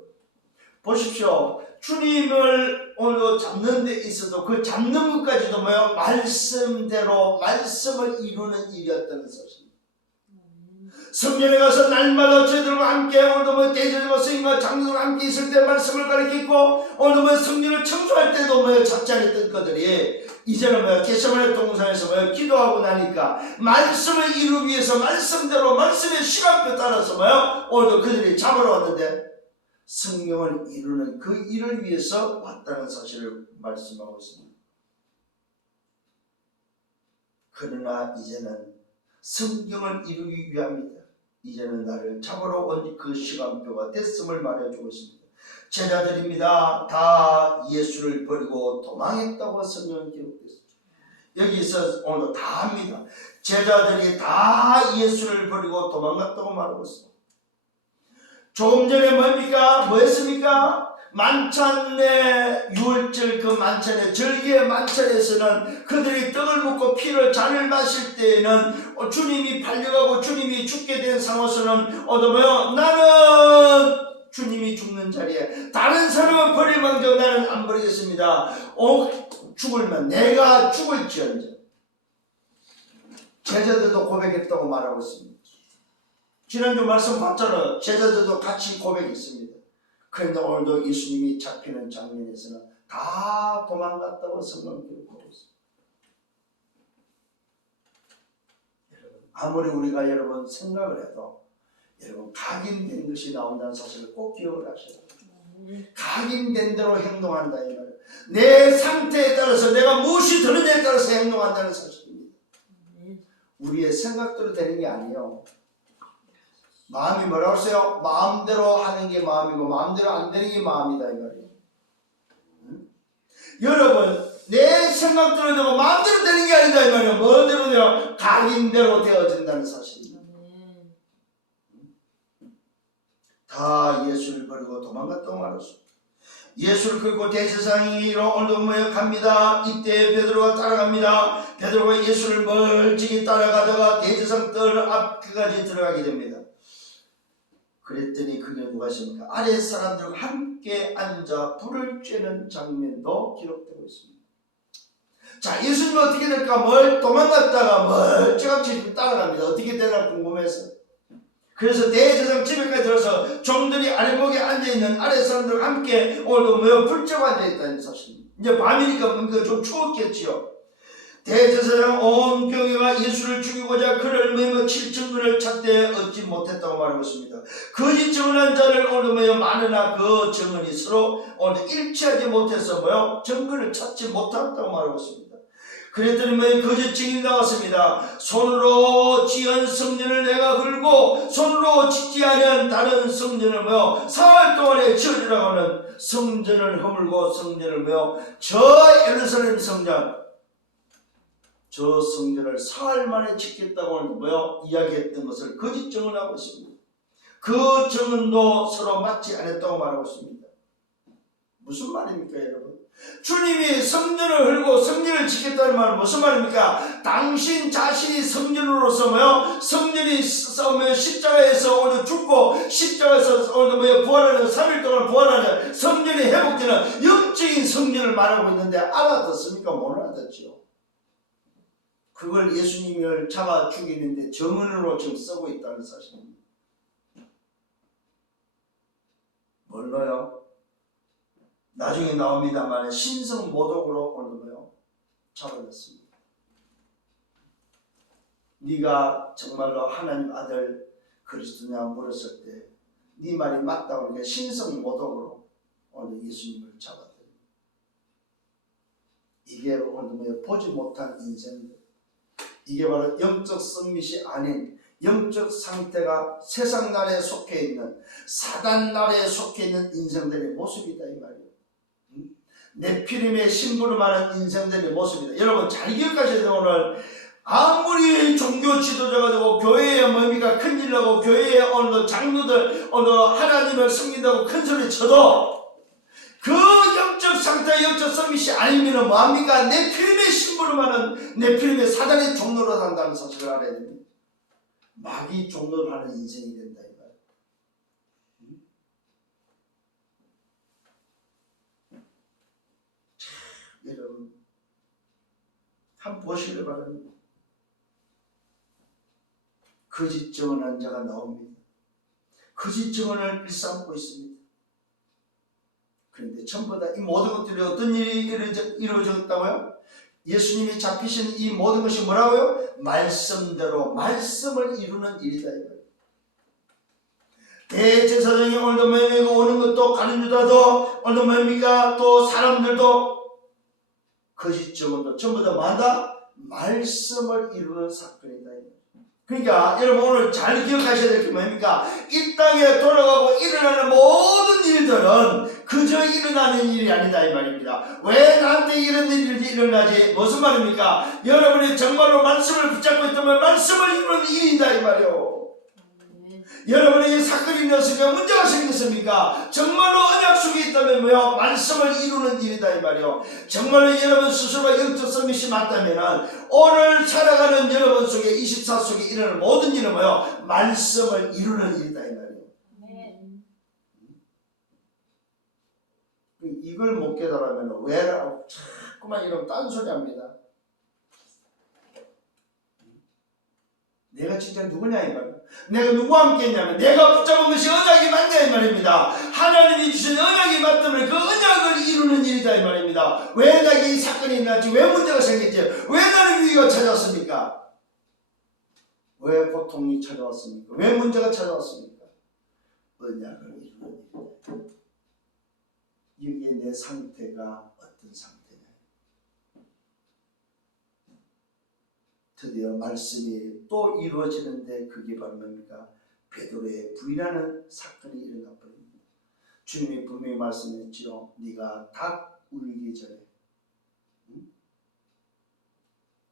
보십시오. 주님을 오늘 잡는 데 있어도 그 잡는 것까지도 말씀대로 말씀을 이루는 일이었다는 사실입니다. 성전에 가서 날마다 저희들과 함께 오늘도 대제사장과 스님과 장로들과 함께 있을 때 말씀을 가르치고 오늘도 성전을 청소할 때도 잡지 않았던 것들이 이제는 겟세마네 동산에서 기도하고 나니까 말씀을 이루기 위해서 말씀대로 말씀의 시간표 따라서 오늘도 그들이 잡으러 왔는데 성경을 이루는 그 일을 위해서 왔다는 사실을 말씀하고 있습니다. 그러나 이제는 성경을 이루기 위함이다. 이제는 나를 잡으러 온 그 시간표가 됐음을 말해주고 있습니다. 제자들입니다. 다 예수를 버리고 도망했다고 성경은 기록됐습니다. 여기서 오늘 다 합니다. 제자들이 다 예수를 버리고 도망갔다고 말하고 있습니다. 조금 전에 뭡니까? 뭐였습니까? 만찬의 유월절 그 만찬의 절기의 만찬에서는 그들이 떡을 먹고 피를 잔을 마실 때에는 주님이 팔려가고 주님이 죽게 된 상황에서는 나는 주님이 죽는 자리에 다른 사람은 버릴망정 나는 안 버리겠습니다. 죽을만 내가 죽을지언정. 제자들도 고백했다고 말하고 있습니다. 지난주 말씀 봤잖아요. 제자들도 같이 고백했습니다. 그런데 오늘도 예수님이 잡히는 장면에서는 다 도망갔다고 성경 기록하고 있습니다. 여러분, 아무리 우리가 여러분 생각을 해도 여러분 각인된 것이 나온다는 사실을 꼭 기억을 하셔야 돼요. 각인된 대로 행동한다 이 말이에요. 내 상태에 따라서 내가 무엇이 되느냐에 따라서 행동한다는 사실입니다. 우리의 생각대로 되는 게 아니에요. 마음이 뭐라고 했어요? 마음대로 하는 게 마음이고 마음대로 안 되는 게 마음이다 이 말이에요. 여러분 내 생각대로 되고 마음대로 되는 게 아니다 이 말이에요. 뭐대로 되어? 각인대로 되어진다는 사실입니다. 다 예수를 버리고 도망갔다고 말했습니다. 예수를 끌고 대제사장이로 오늘도 갑니다. 이때 베드로가 따라갑니다. 베드로가 예수를 멀찍이 따라가다가 대제사장 뜰 앞까지 들어가게 됩니다. 그랬더니 그게 누가 있습니까? 아래 사람들과 함께 앉아 불을 쬐는 장면도 기록되고 있습니다. 자, 예수님은 어떻게 될까? 도망갔다가 멀찌감치 따라갑니다. 어떻게 되나 궁금해서. 그래서 대제사장 집에까지 들어서 종들이 아래목에 앉아있는 아래 사람들과 함께 오늘도 불 쬐고 앉아있다는 사실입니다. 이제 밤이니까 좀 추웠겠지요. 대제사장 온 교회가 예수를 죽이고자 그를 칠 증거를 찾되 얻지 못했다고 말하고 있습니다. 거짓 증언한 자를 오늘 많으나 그 증언이 서로 오늘 일치하지 못해서 증거를 찾지 못했다고 말하고 있습니다. 그랬더니 거짓 증인이 나왔습니다. 손으로 지은 성전을 내가 헐고 손으로 짓지 않은 다른 성전을 사흘 동안에 지어주라고 하는 성전을 허물고 성전을 저 예루살렘 성전 저 성전을 사흘 만에 짓겠다고 이야기했던 것을 거짓 증언하고 있습니다. 그 증언도 서로 맞지 않았다고 말하고 있습니다. 무슨 말입니까 여러분? 주님이 성전을 헐고 성전을 짓겠다는 말은 무슨 말입니까? 당신 자신이 성전으로서 성전이 싸우면 십자가에서 오늘 죽고 십자가에서 오늘 부활하는 3일 동안 부활하는 성전이 회복되는 영적인 성전을 말하고 있는데 알아듣습니까? 못 알아듣지요. 그걸 예수님을 잡아 죽이는데 정언으로 지금 쓰고 있다는 사실입니다. 뭘로요? 나중에 나옵니다만 신성 모독으로 오늘도요 잡아냈습니다. 네가 정말로 하나님 아들 그리스도냐 물었을 때 네 말이 맞다고 하니까 신성 모독으로 오늘 예수님을 잡아들입니다. 이게 오늘 보지 못한 인생들, 이게 바로 영적 썸밋이 아닌 영적 상태가 세상 나라에 속해 있는 사단 나라에 속해 있는 인생들의 모습이다 이 말이에요. 네피림의 심부름하는 인생들의 모습이다. 여러분 잘 기억하셔야 돼요. 오늘 아무리 종교 지도자가 되고 교회의 뭡니까 큰일 나고 교회의 어느 장로들 어느 하나님을 섬긴다고 큰 소리 쳐도 그 영적 상태 영적 서밋이 아니면 뭐합니까? 네피림의 심부름하는 네피림의 사단의 종로로 산다는 사실을 알아야 됩니다. 마귀 종로를 하는 인생이 된다 이 말이에요. 여러분 한번 보시길 바랍니다. 거짓 증언한 자가 나옵니다. 거짓 증언을 일삼고 있습니다. 그런데 전부 다 이 모든 것들이 어떤 일이 이루어졌다고요? 예수님이 잡히신 이 모든 것이 뭐라고요? 말씀대로 말씀을 이루는 일이다 이거예요. 대제사장이 오늘도 뭡니까 오는 것도 가룟 유다도 오늘도 뭡니까 또 사람들도 거짓 증언도 전부 다 뭐한다? 말씀을 이루는 사건이다. 그러니까 여러분 오늘 잘 기억하셔야 될 게 뭡니까? 이 땅에 돌아가고 일어나는 모든 일들은 그저 일어나는 일이 아니다 이 말입니다. 왜 나한테 이런 일이 일어나지? 무슨 말입니까? 여러분이 정말로 말씀을 붙잡고 있다면 말씀을 이루는 일이다 이 말이요. 여러분에게 사건이 일어났으니까 문제가 생겼습니까? 정말로 언약 속에 있다면 뭐요? 말씀을 이루는 일이다 이 말이요. 정말로 여러분 스스로가 영적 서밋이 맞다면 오늘 살아가는 여러분 속에 24 속에 일어나는 모든 일은 뭐요? 말씀을 이루는 일이다 이 말이요. 이걸 못 깨달으면 왜라고 자꾸만 이런 딴소리 합니다. 내가 진짜 누구냐 이 말이야. 내가 누구와 함께 했냐면 내가 붙잡은 것이 언약이 맞냐 이 말입니다. 하나님이 주신 언약이 맞다면 그 언약을 이루는 일이다 이 말입니다. 왜 나에게 이 사건이 일어났지? 왜 문제가 생겼지? 왜 나를 위기가 찾아왔습니까? 왜 고통이 찾아왔습니까? 왜 문제가 찾아왔습니까? 언약을 이루는 일이다. 여기에 내 상태가 어떤 상태냐? 드디어 말씀이 또 이루어지는데 그게 바로 뭡니까? 베드로의 부인하는 사건이 일어나 버립니다. 주님이 분명히 말씀했지요. 네가 닭 울기 전에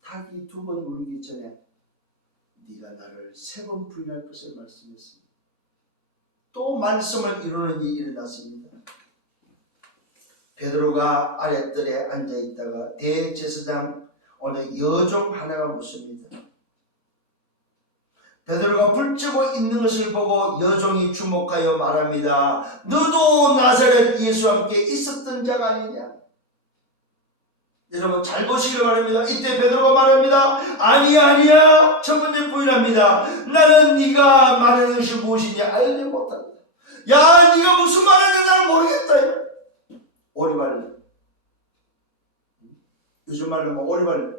닭이 2번 울기 전에 네가 나를 3번 부인할 것을 말씀했습니다. 또 말씀을 이루는 일이 일어났습니다. 베드로가 아랫뜰에 앉아있다가 대제사장 오늘 여종 하나가 묻습니다. 베드로가 불쬐고 있는 것을 보고 여종이 주목하여 말합니다. 너도 나사렛 예수와 함께 있었던 자가 아니냐? 여러분 잘 보시길 바랍니다. 이때 베드로가 말합니다. 아니야. 첫 번째 부인합니다. 나는 네가 말하는 것이 무엇이냐 알지 못한다. 야 네가 무슨 말하는지 나는 모르겠다. 오리발. 요즘 말로 뭐 오리발.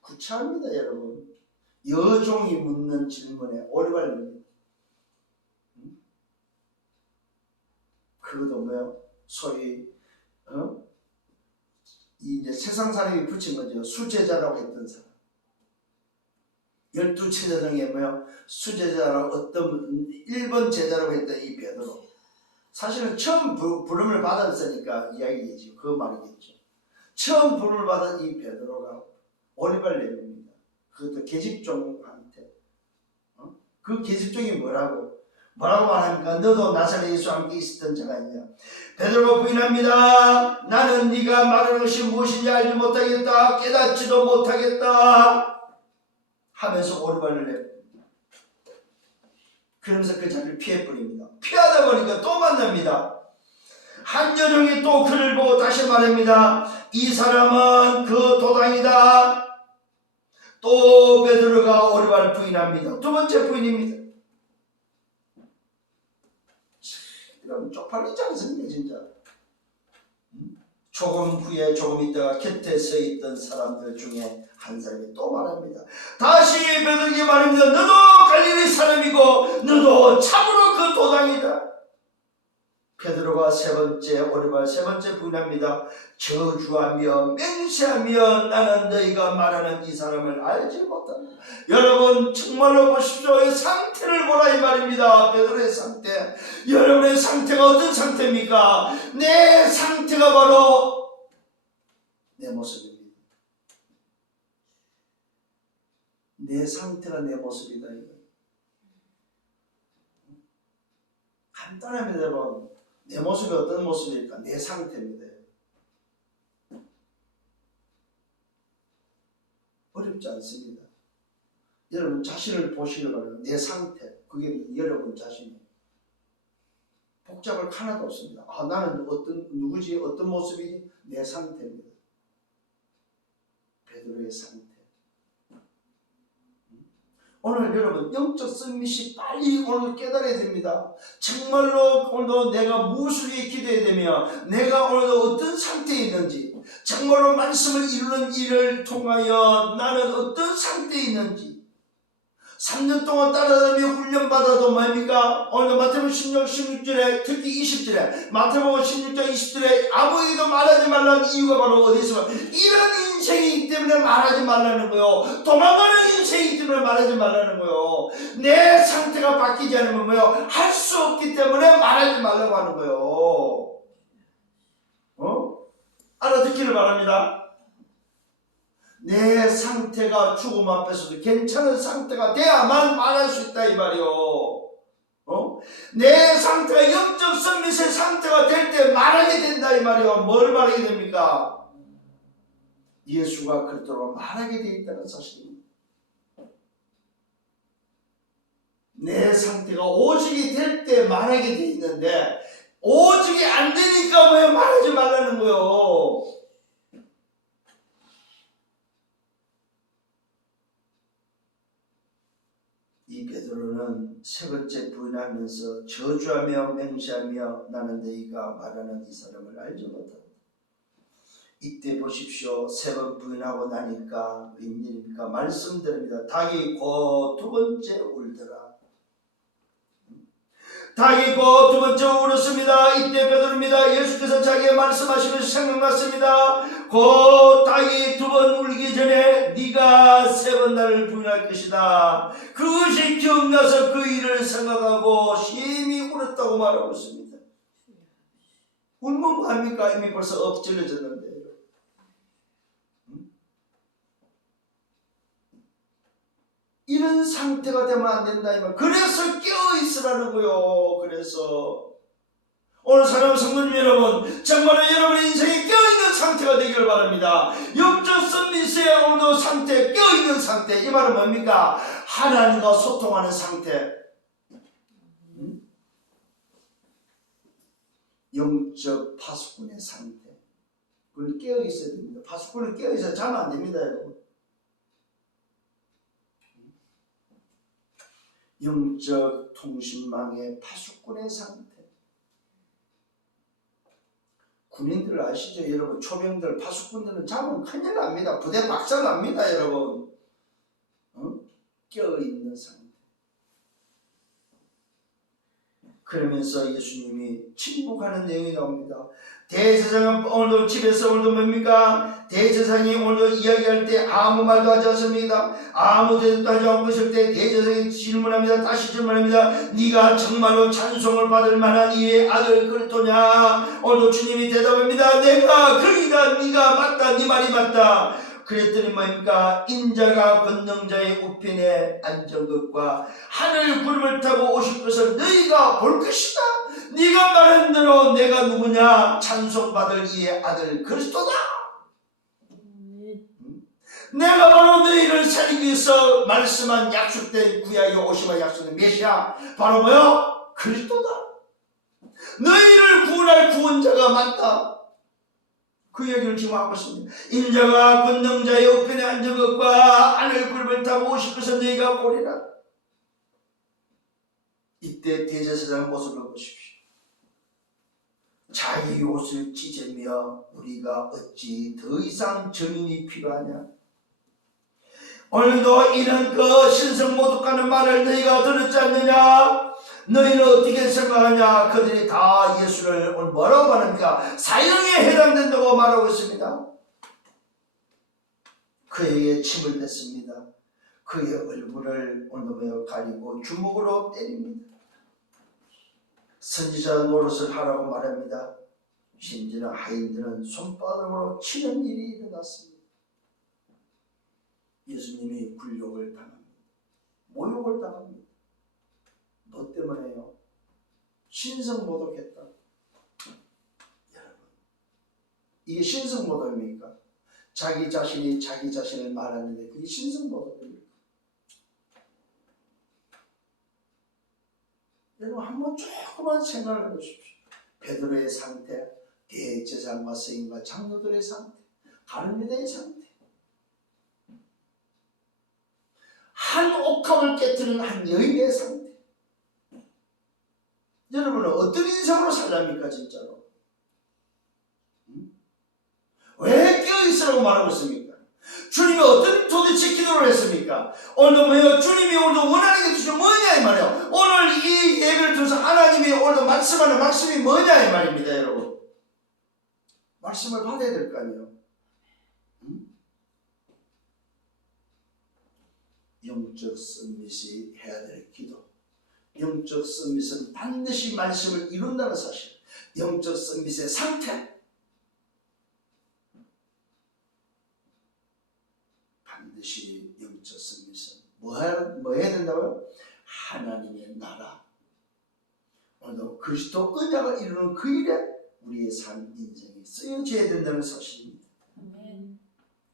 구차합니다 여러분. 여종이 묻는 질문에 오리발입니다. 그것도 뭐요? 소위 이제 세상 사람이 붙인 거죠. 수제자라고 했던 사람. 12제자중에 뭐요? 수제자라고 어떤 1번 제자라고 했던 이 베드로. 사실은 처음 부름을 받았으니까 이야기겠죠. 그 말이겠죠. 처음 부름을 받은 이 베드로가 오리발 내립니다. 그것도 계집종한테. 그 계집종이 뭐라고 말합니까? 너도 나사렛 예수와 함께 있었던 자가 있냐? 베드로가 부인합니다. 나는 네가 말하는 것이 무엇인지 알지 못하겠다. 깨닫지도 못하겠다. 하면서 오리발을 냅니다. 그러면서 그 자리를 피해버립니다. 피하다 보니까 또 만납니다. 한 여종이 또 그를 보고 다시 말합니다. 이 사람은 그 도당이다. 또 베드로가 오리발을 부인합니다. 두 번째 부인입니다. 쪽팔리지 않습니까 진짜? 조금 후에 조금 있다가 곁에 서 있던 사람들 중에 한 사람이 또 말합니다. 다시 베드로에게 말합니다. 너도 갈릴리 사람이고 너도 참으로 그 도당이다. 베드로가 오르발 세 번째 부인합니다. 저주하며 맹세하며 나는 너희가 말하는 이 사람을 알지 못한다. 여러분 정말로 보십시오. 이 상태를 보라 이 말입니다. 베드로의 상태. 여러분의 상태가 어떤 상태입니까? 내 상태가 바로 내 모습입니다. 내 상태가 내 모습이다. 간단합니다 여러분. 내 모습이 어떤 모습일까? 내 상태입니다. 어렵지 않습니다. 여러분 자신을 보시길 바랍니다. 내 상태, 그게 여러분 자신이 복잡할 하나도 없습니다. 나는 누구지? 어떤 모습이지? 내 상태입니다. 베드로의 상태. 오늘 여러분 영적 서밋이 빨리 오늘 깨달아야 됩니다. 정말로 오늘도 내가 무엇을 위해 기도해야 되며 내가 오늘도 어떤 상태에 있는지, 정말로 말씀을 이루는 일을 통하여 나는 어떤 상태에 있는지, 3년 동안 따라다니며 훈련받아도 뭡니까? 오늘 마태복음 16절에 특히 20절에 마태복음 16장 20절에 아무에게도 말하지 말라는 이유가 바로 어디 있어요? 이런 인생이기 때문에 말하지 말라는 거요. 도망가는 인생이기 때문에 말하지 말라는 거요. 내 상태가 바뀌지 않으면 뭐요? 할 수 없기 때문에 말하지 말라고 하는 거요. 알아듣기를 바랍니다. 내 상태가 죽음 앞에서도 괜찮은 상태가 돼야만 말할 수 있다 이 말이요. 내 상태가 영적 서밋의 상태가 될 때 말하게 된다 이 말이요. 뭘 말하게 됩니까? 예수가 그리스도로 말하게 돼 있다는 사실입니다. 내 상태가 오직이 될 때 말하게 돼 있는데 오직이 안 되니까 왜 말하지 말라는 거요. 이 베드로는 세 번째 부인하면서 저주하며 맹세하며 나는 너희가 말하는 이 사람을 알지 못한다. 이때 보십시오. 세 번 부인하고 나니까 웬일입니까? 말씀드립니다. 닭이 곧 두 번째 울더라. 닭이 곧 두 번째 울었습니다. 이때 베드로입니다. 예수께서 자기의 말씀하시면서 생각났습니다. 곧 닭이 두 번 울기 전에 네가 세 번 나를 부인할 것이다. 그것이 기억나서 그 일을 생각하고 심히 울었다고 말하고 있습니다. 울면 뭐합니까? 이미 벌써 엎질러졌는데. 이런 상태가 되면 안 된다 이 말. 그래서 깨어 있으라는 거요. 그래서 오늘 사랑하는 성도님 여러분, 정말로 여러분의 인생에 깨어 있는 상태가 되기를 바랍니다. 영적 서밋의 오늘도 상태, 깨어 있는 상태. 이 말은 뭡니까? 하나님과 소통하는 상태. 영적 파수꾼의 상태. 그걸 깨어 있어야 됩니다. 파수꾼은 깨어 있어야 자면 안 됩니다, 여러분. 영적 통신망의 파수꾼의 상태. 군인들 아시죠? 여러분 초병들 파수꾼들은 자면 큰일 납니다. 부대 박살 납니다 여러분. 깨어있는 상태. 그러면서 예수님이 침묵하는 내용이 나옵니다. 대제사장은 오늘도 집에서 오늘도 뭡니까? 대제사장이 오늘도 이야기할 때 아무 말도 하지 않습니다. 아무 대답도 하지 않고 있을 때 대제사장이 질문합니다. 다시 질문합니다. 네가 정말로 찬송을 받을 만한 이의 아들 그리스도냐? 오늘도 주님이 대답합니다. 내가 그이다. 네가 맞다. 네 말이 맞다. 그랬더니 뭡니까? 인자가 권능자의 우편에 앉은 것과 하늘 구름을 타고 오실 것을 너희가 볼 것이다. 네가 말한 대로 내가 누구냐? 찬송받을 이의 아들 그리스도다. 내가 바로 너희를 살리기 위해서 말씀한 약속된 구약의 오심과 약속된 메시아 바로 뭐요? 그리스도다. 너희를 구원할 구원자가 맞다. 그 얘기를 지금 하고 있습니다. 인자가 권능자의 우편에 앉은 것과 하늘 구름을 타고 오실 것을 너희가 보리라. 이때 대제사장 모습을 보십시오. 자기 옷을 찢으며 우리가 어찌 더 이상 증인이 필요하냐? 오늘도 이는 그 신성모독하는 말을 너희가 들었지 않느냐? 너희는 어떻게 생각하냐? 그들이 다 예수를 오늘 뭐라고 말합니까? 사형에 해당된다고 말하고 있습니다. 그에게 침을 뱉습니다. 그의 얼굴을 오늘도 가리고 주먹으로 때립니다. 선지자 노릇을 하라고 말합니다. 심지어 하인들은 손바닥으로 치는 일이 일어났습니다. 예수님이 굴욕을 당합니다. 모욕을 당합니다. 너 때문에요. 신성모독했다. 여러분, 이게 신성모독입니까? 자기 자신이 자기 자신을 말하는데 그게 신성모독입니까? 여러분 한번 조금만 생각을 해보십시오. 베드로의 상태, 대제사장과 서인과 장로들의 상태, 가룟유다의 상태, 한 옥합을 깨뜨리는 한 여인의 상태. 여러분은 어떤 인생으로 살랍니까 진짜로? 왜 깨어있으라고 말하고 있습니까? 주님이 어떤 도대체 기도를 했습니까? 오늘도 뭐예요? 주님이 오늘도 원하는 게 도대체 뭐냐 이 말이에요. 오늘 이 예배를 통해서 하나님이 오늘도 말씀하는 말씀이 뭐냐 이 말입니다. 여러분 말씀을 받아야 될 거 아니에요. 영적 서밋이 해야 될 기도. 영적 서밋은 반드시 말씀을 이룬다는 사실. 영적 서밋의 상태. 반드시 영적 서밋은 뭐 해야 된다고요? 하나님의 나라. 오늘도 그리스도 언약을 이루는 그 일에 우리의 삶 인생이 쓰여져야 된다는 사실입니다.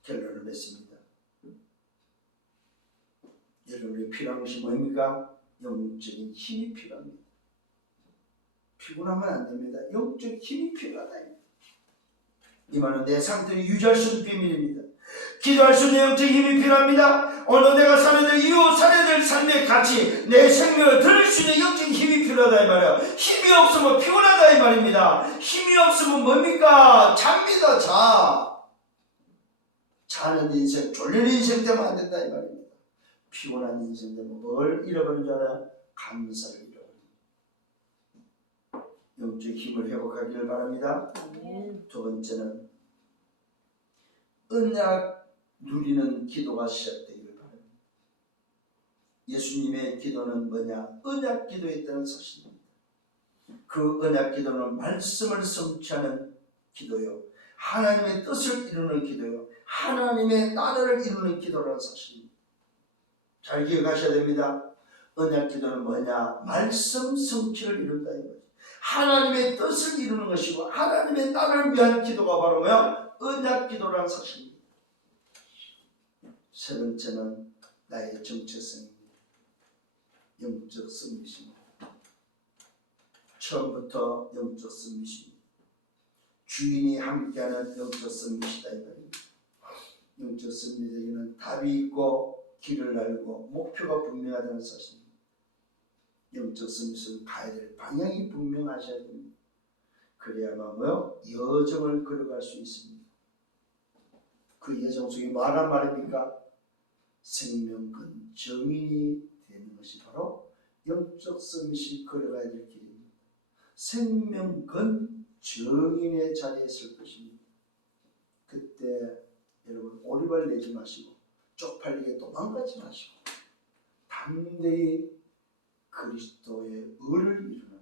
결론을 맺습니다. 여러분이 필요한 것이 뭐입니까? 영적인 힘이 필요합니다. 피곤하면 안 됩니다. 영적 힘이 필요하다. 이 말은 내 상태를 유지할 수 있는 비밀입니다. 기도할 수 있는 영적 힘이 필요합니다. 오늘 내가 살아야 될 이유, 살아야 될 삶의 가치, 내 생명을 들을 수 있는 영적인 힘이 필요하다 이 말이에요. 힘이 없으면 피곤하다 이 말입니다. 힘이 없으면 뭡니까? 잡니다. 자는 인생, 졸리는 인생 되면 안 된다 이 말입니다. 피곤한 인생 되면 뭘 잃어버린 줄 알아요? 감사를 잃어버립니다. 영적 힘을 회복하기를 바랍니다. 두 번째는 언약 누리는 기도가 시작되기를 바랍니다. 예수님의 기도는 뭐냐? 언약 기도였다는 사실입니다. 그 언약 기도는 말씀을 성취하는 기도요, 하나님의 뜻을 이루는 기도요, 하나님의 나라를 이루는 기도라는 사실입니다. 잘 기억하셔야 됩니다. 언약 기도는 뭐냐? 말씀 성취를 이룬다 이거죠. 하나님의 뜻을 이루는 것이고 하나님의 나라를 위한 기도가 바로 뭐야? 언약 기도라는 사실입니다. 세 번째는 나의 정체성입니다. 영적 서밋입니다. 처음부터 영적 서밋입니다. 주인이 함께하는 영적 서밋이다 이 말입니다. 영적 서밋에게는 답이 있고 길을 알고 목표가 분명하다는 사실입니다. 영적 서밋은 가야 될 방향이 분명하셔야 됩니다. 그래야만 뭐요? 여정을 걸어갈 수 있습니다. 그 여정 속에 뭐란 말입니까? 생명근 정인이 되는 것이 바로 영적 서밋이 걸어가야 될 길입니다. 생명근 정인의 자리에 설 것입니다. 그때 여러분 오리발 내지 마시고 쪽팔리게 도망가지 마시고 담대히 그리스도의 의를 이루는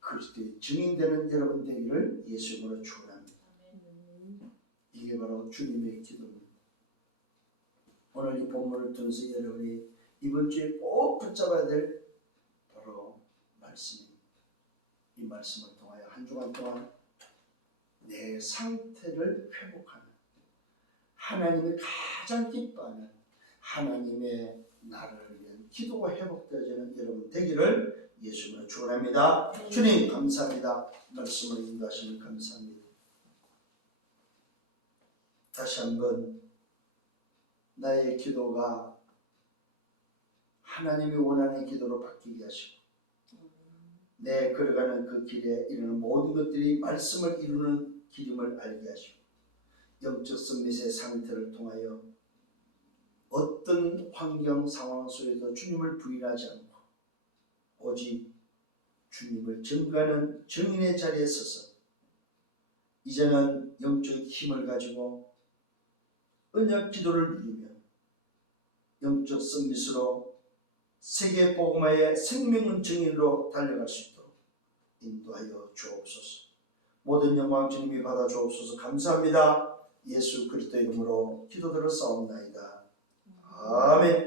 그리스도의 증인되는 여러분 되기를 예수님으로 축원합니다. 이게 바로 주님의 기도입니다. 오늘 이 본문을 통해서 여러분이 이번 주에 꼭 붙잡아야 될 바로 말씀입니다. 이 말씀을 통하여 한 주간 동안 내 상태를 회복하는, 하나님이 가장 기뻐하는 하나님의 나라를 위한 기도가 회복되어지는 여러분 되기를 예수님으로 축원합니다. 주님 감사합니다. 말씀을 인도하시면 감사합니다. 다시 한번 나의 기도가 하나님이 원하는 기도로 바뀌게 하시고 내 걸어가는 그 길에 이르는 모든 것들이 말씀을 이루는 길임을 알게 하시고 영적 서밋의 상태를 통하여 어떤 환경 상황 속에서 주님을 부인하지 않고 오직 주님을 증거하는 증인의 자리에 서서 이제는 영적 힘을 가지고 언약 기도를 누리며 영적 서밋으로 세계 복음화의 생명 증인으로 달려갈 수 있도록 인도하여 주옵소서. 모든 영광 주님이 받아 주옵소서. 감사합니다. 예수 그리스도의 이름으로 기도드렸사옵나이다. 아멘.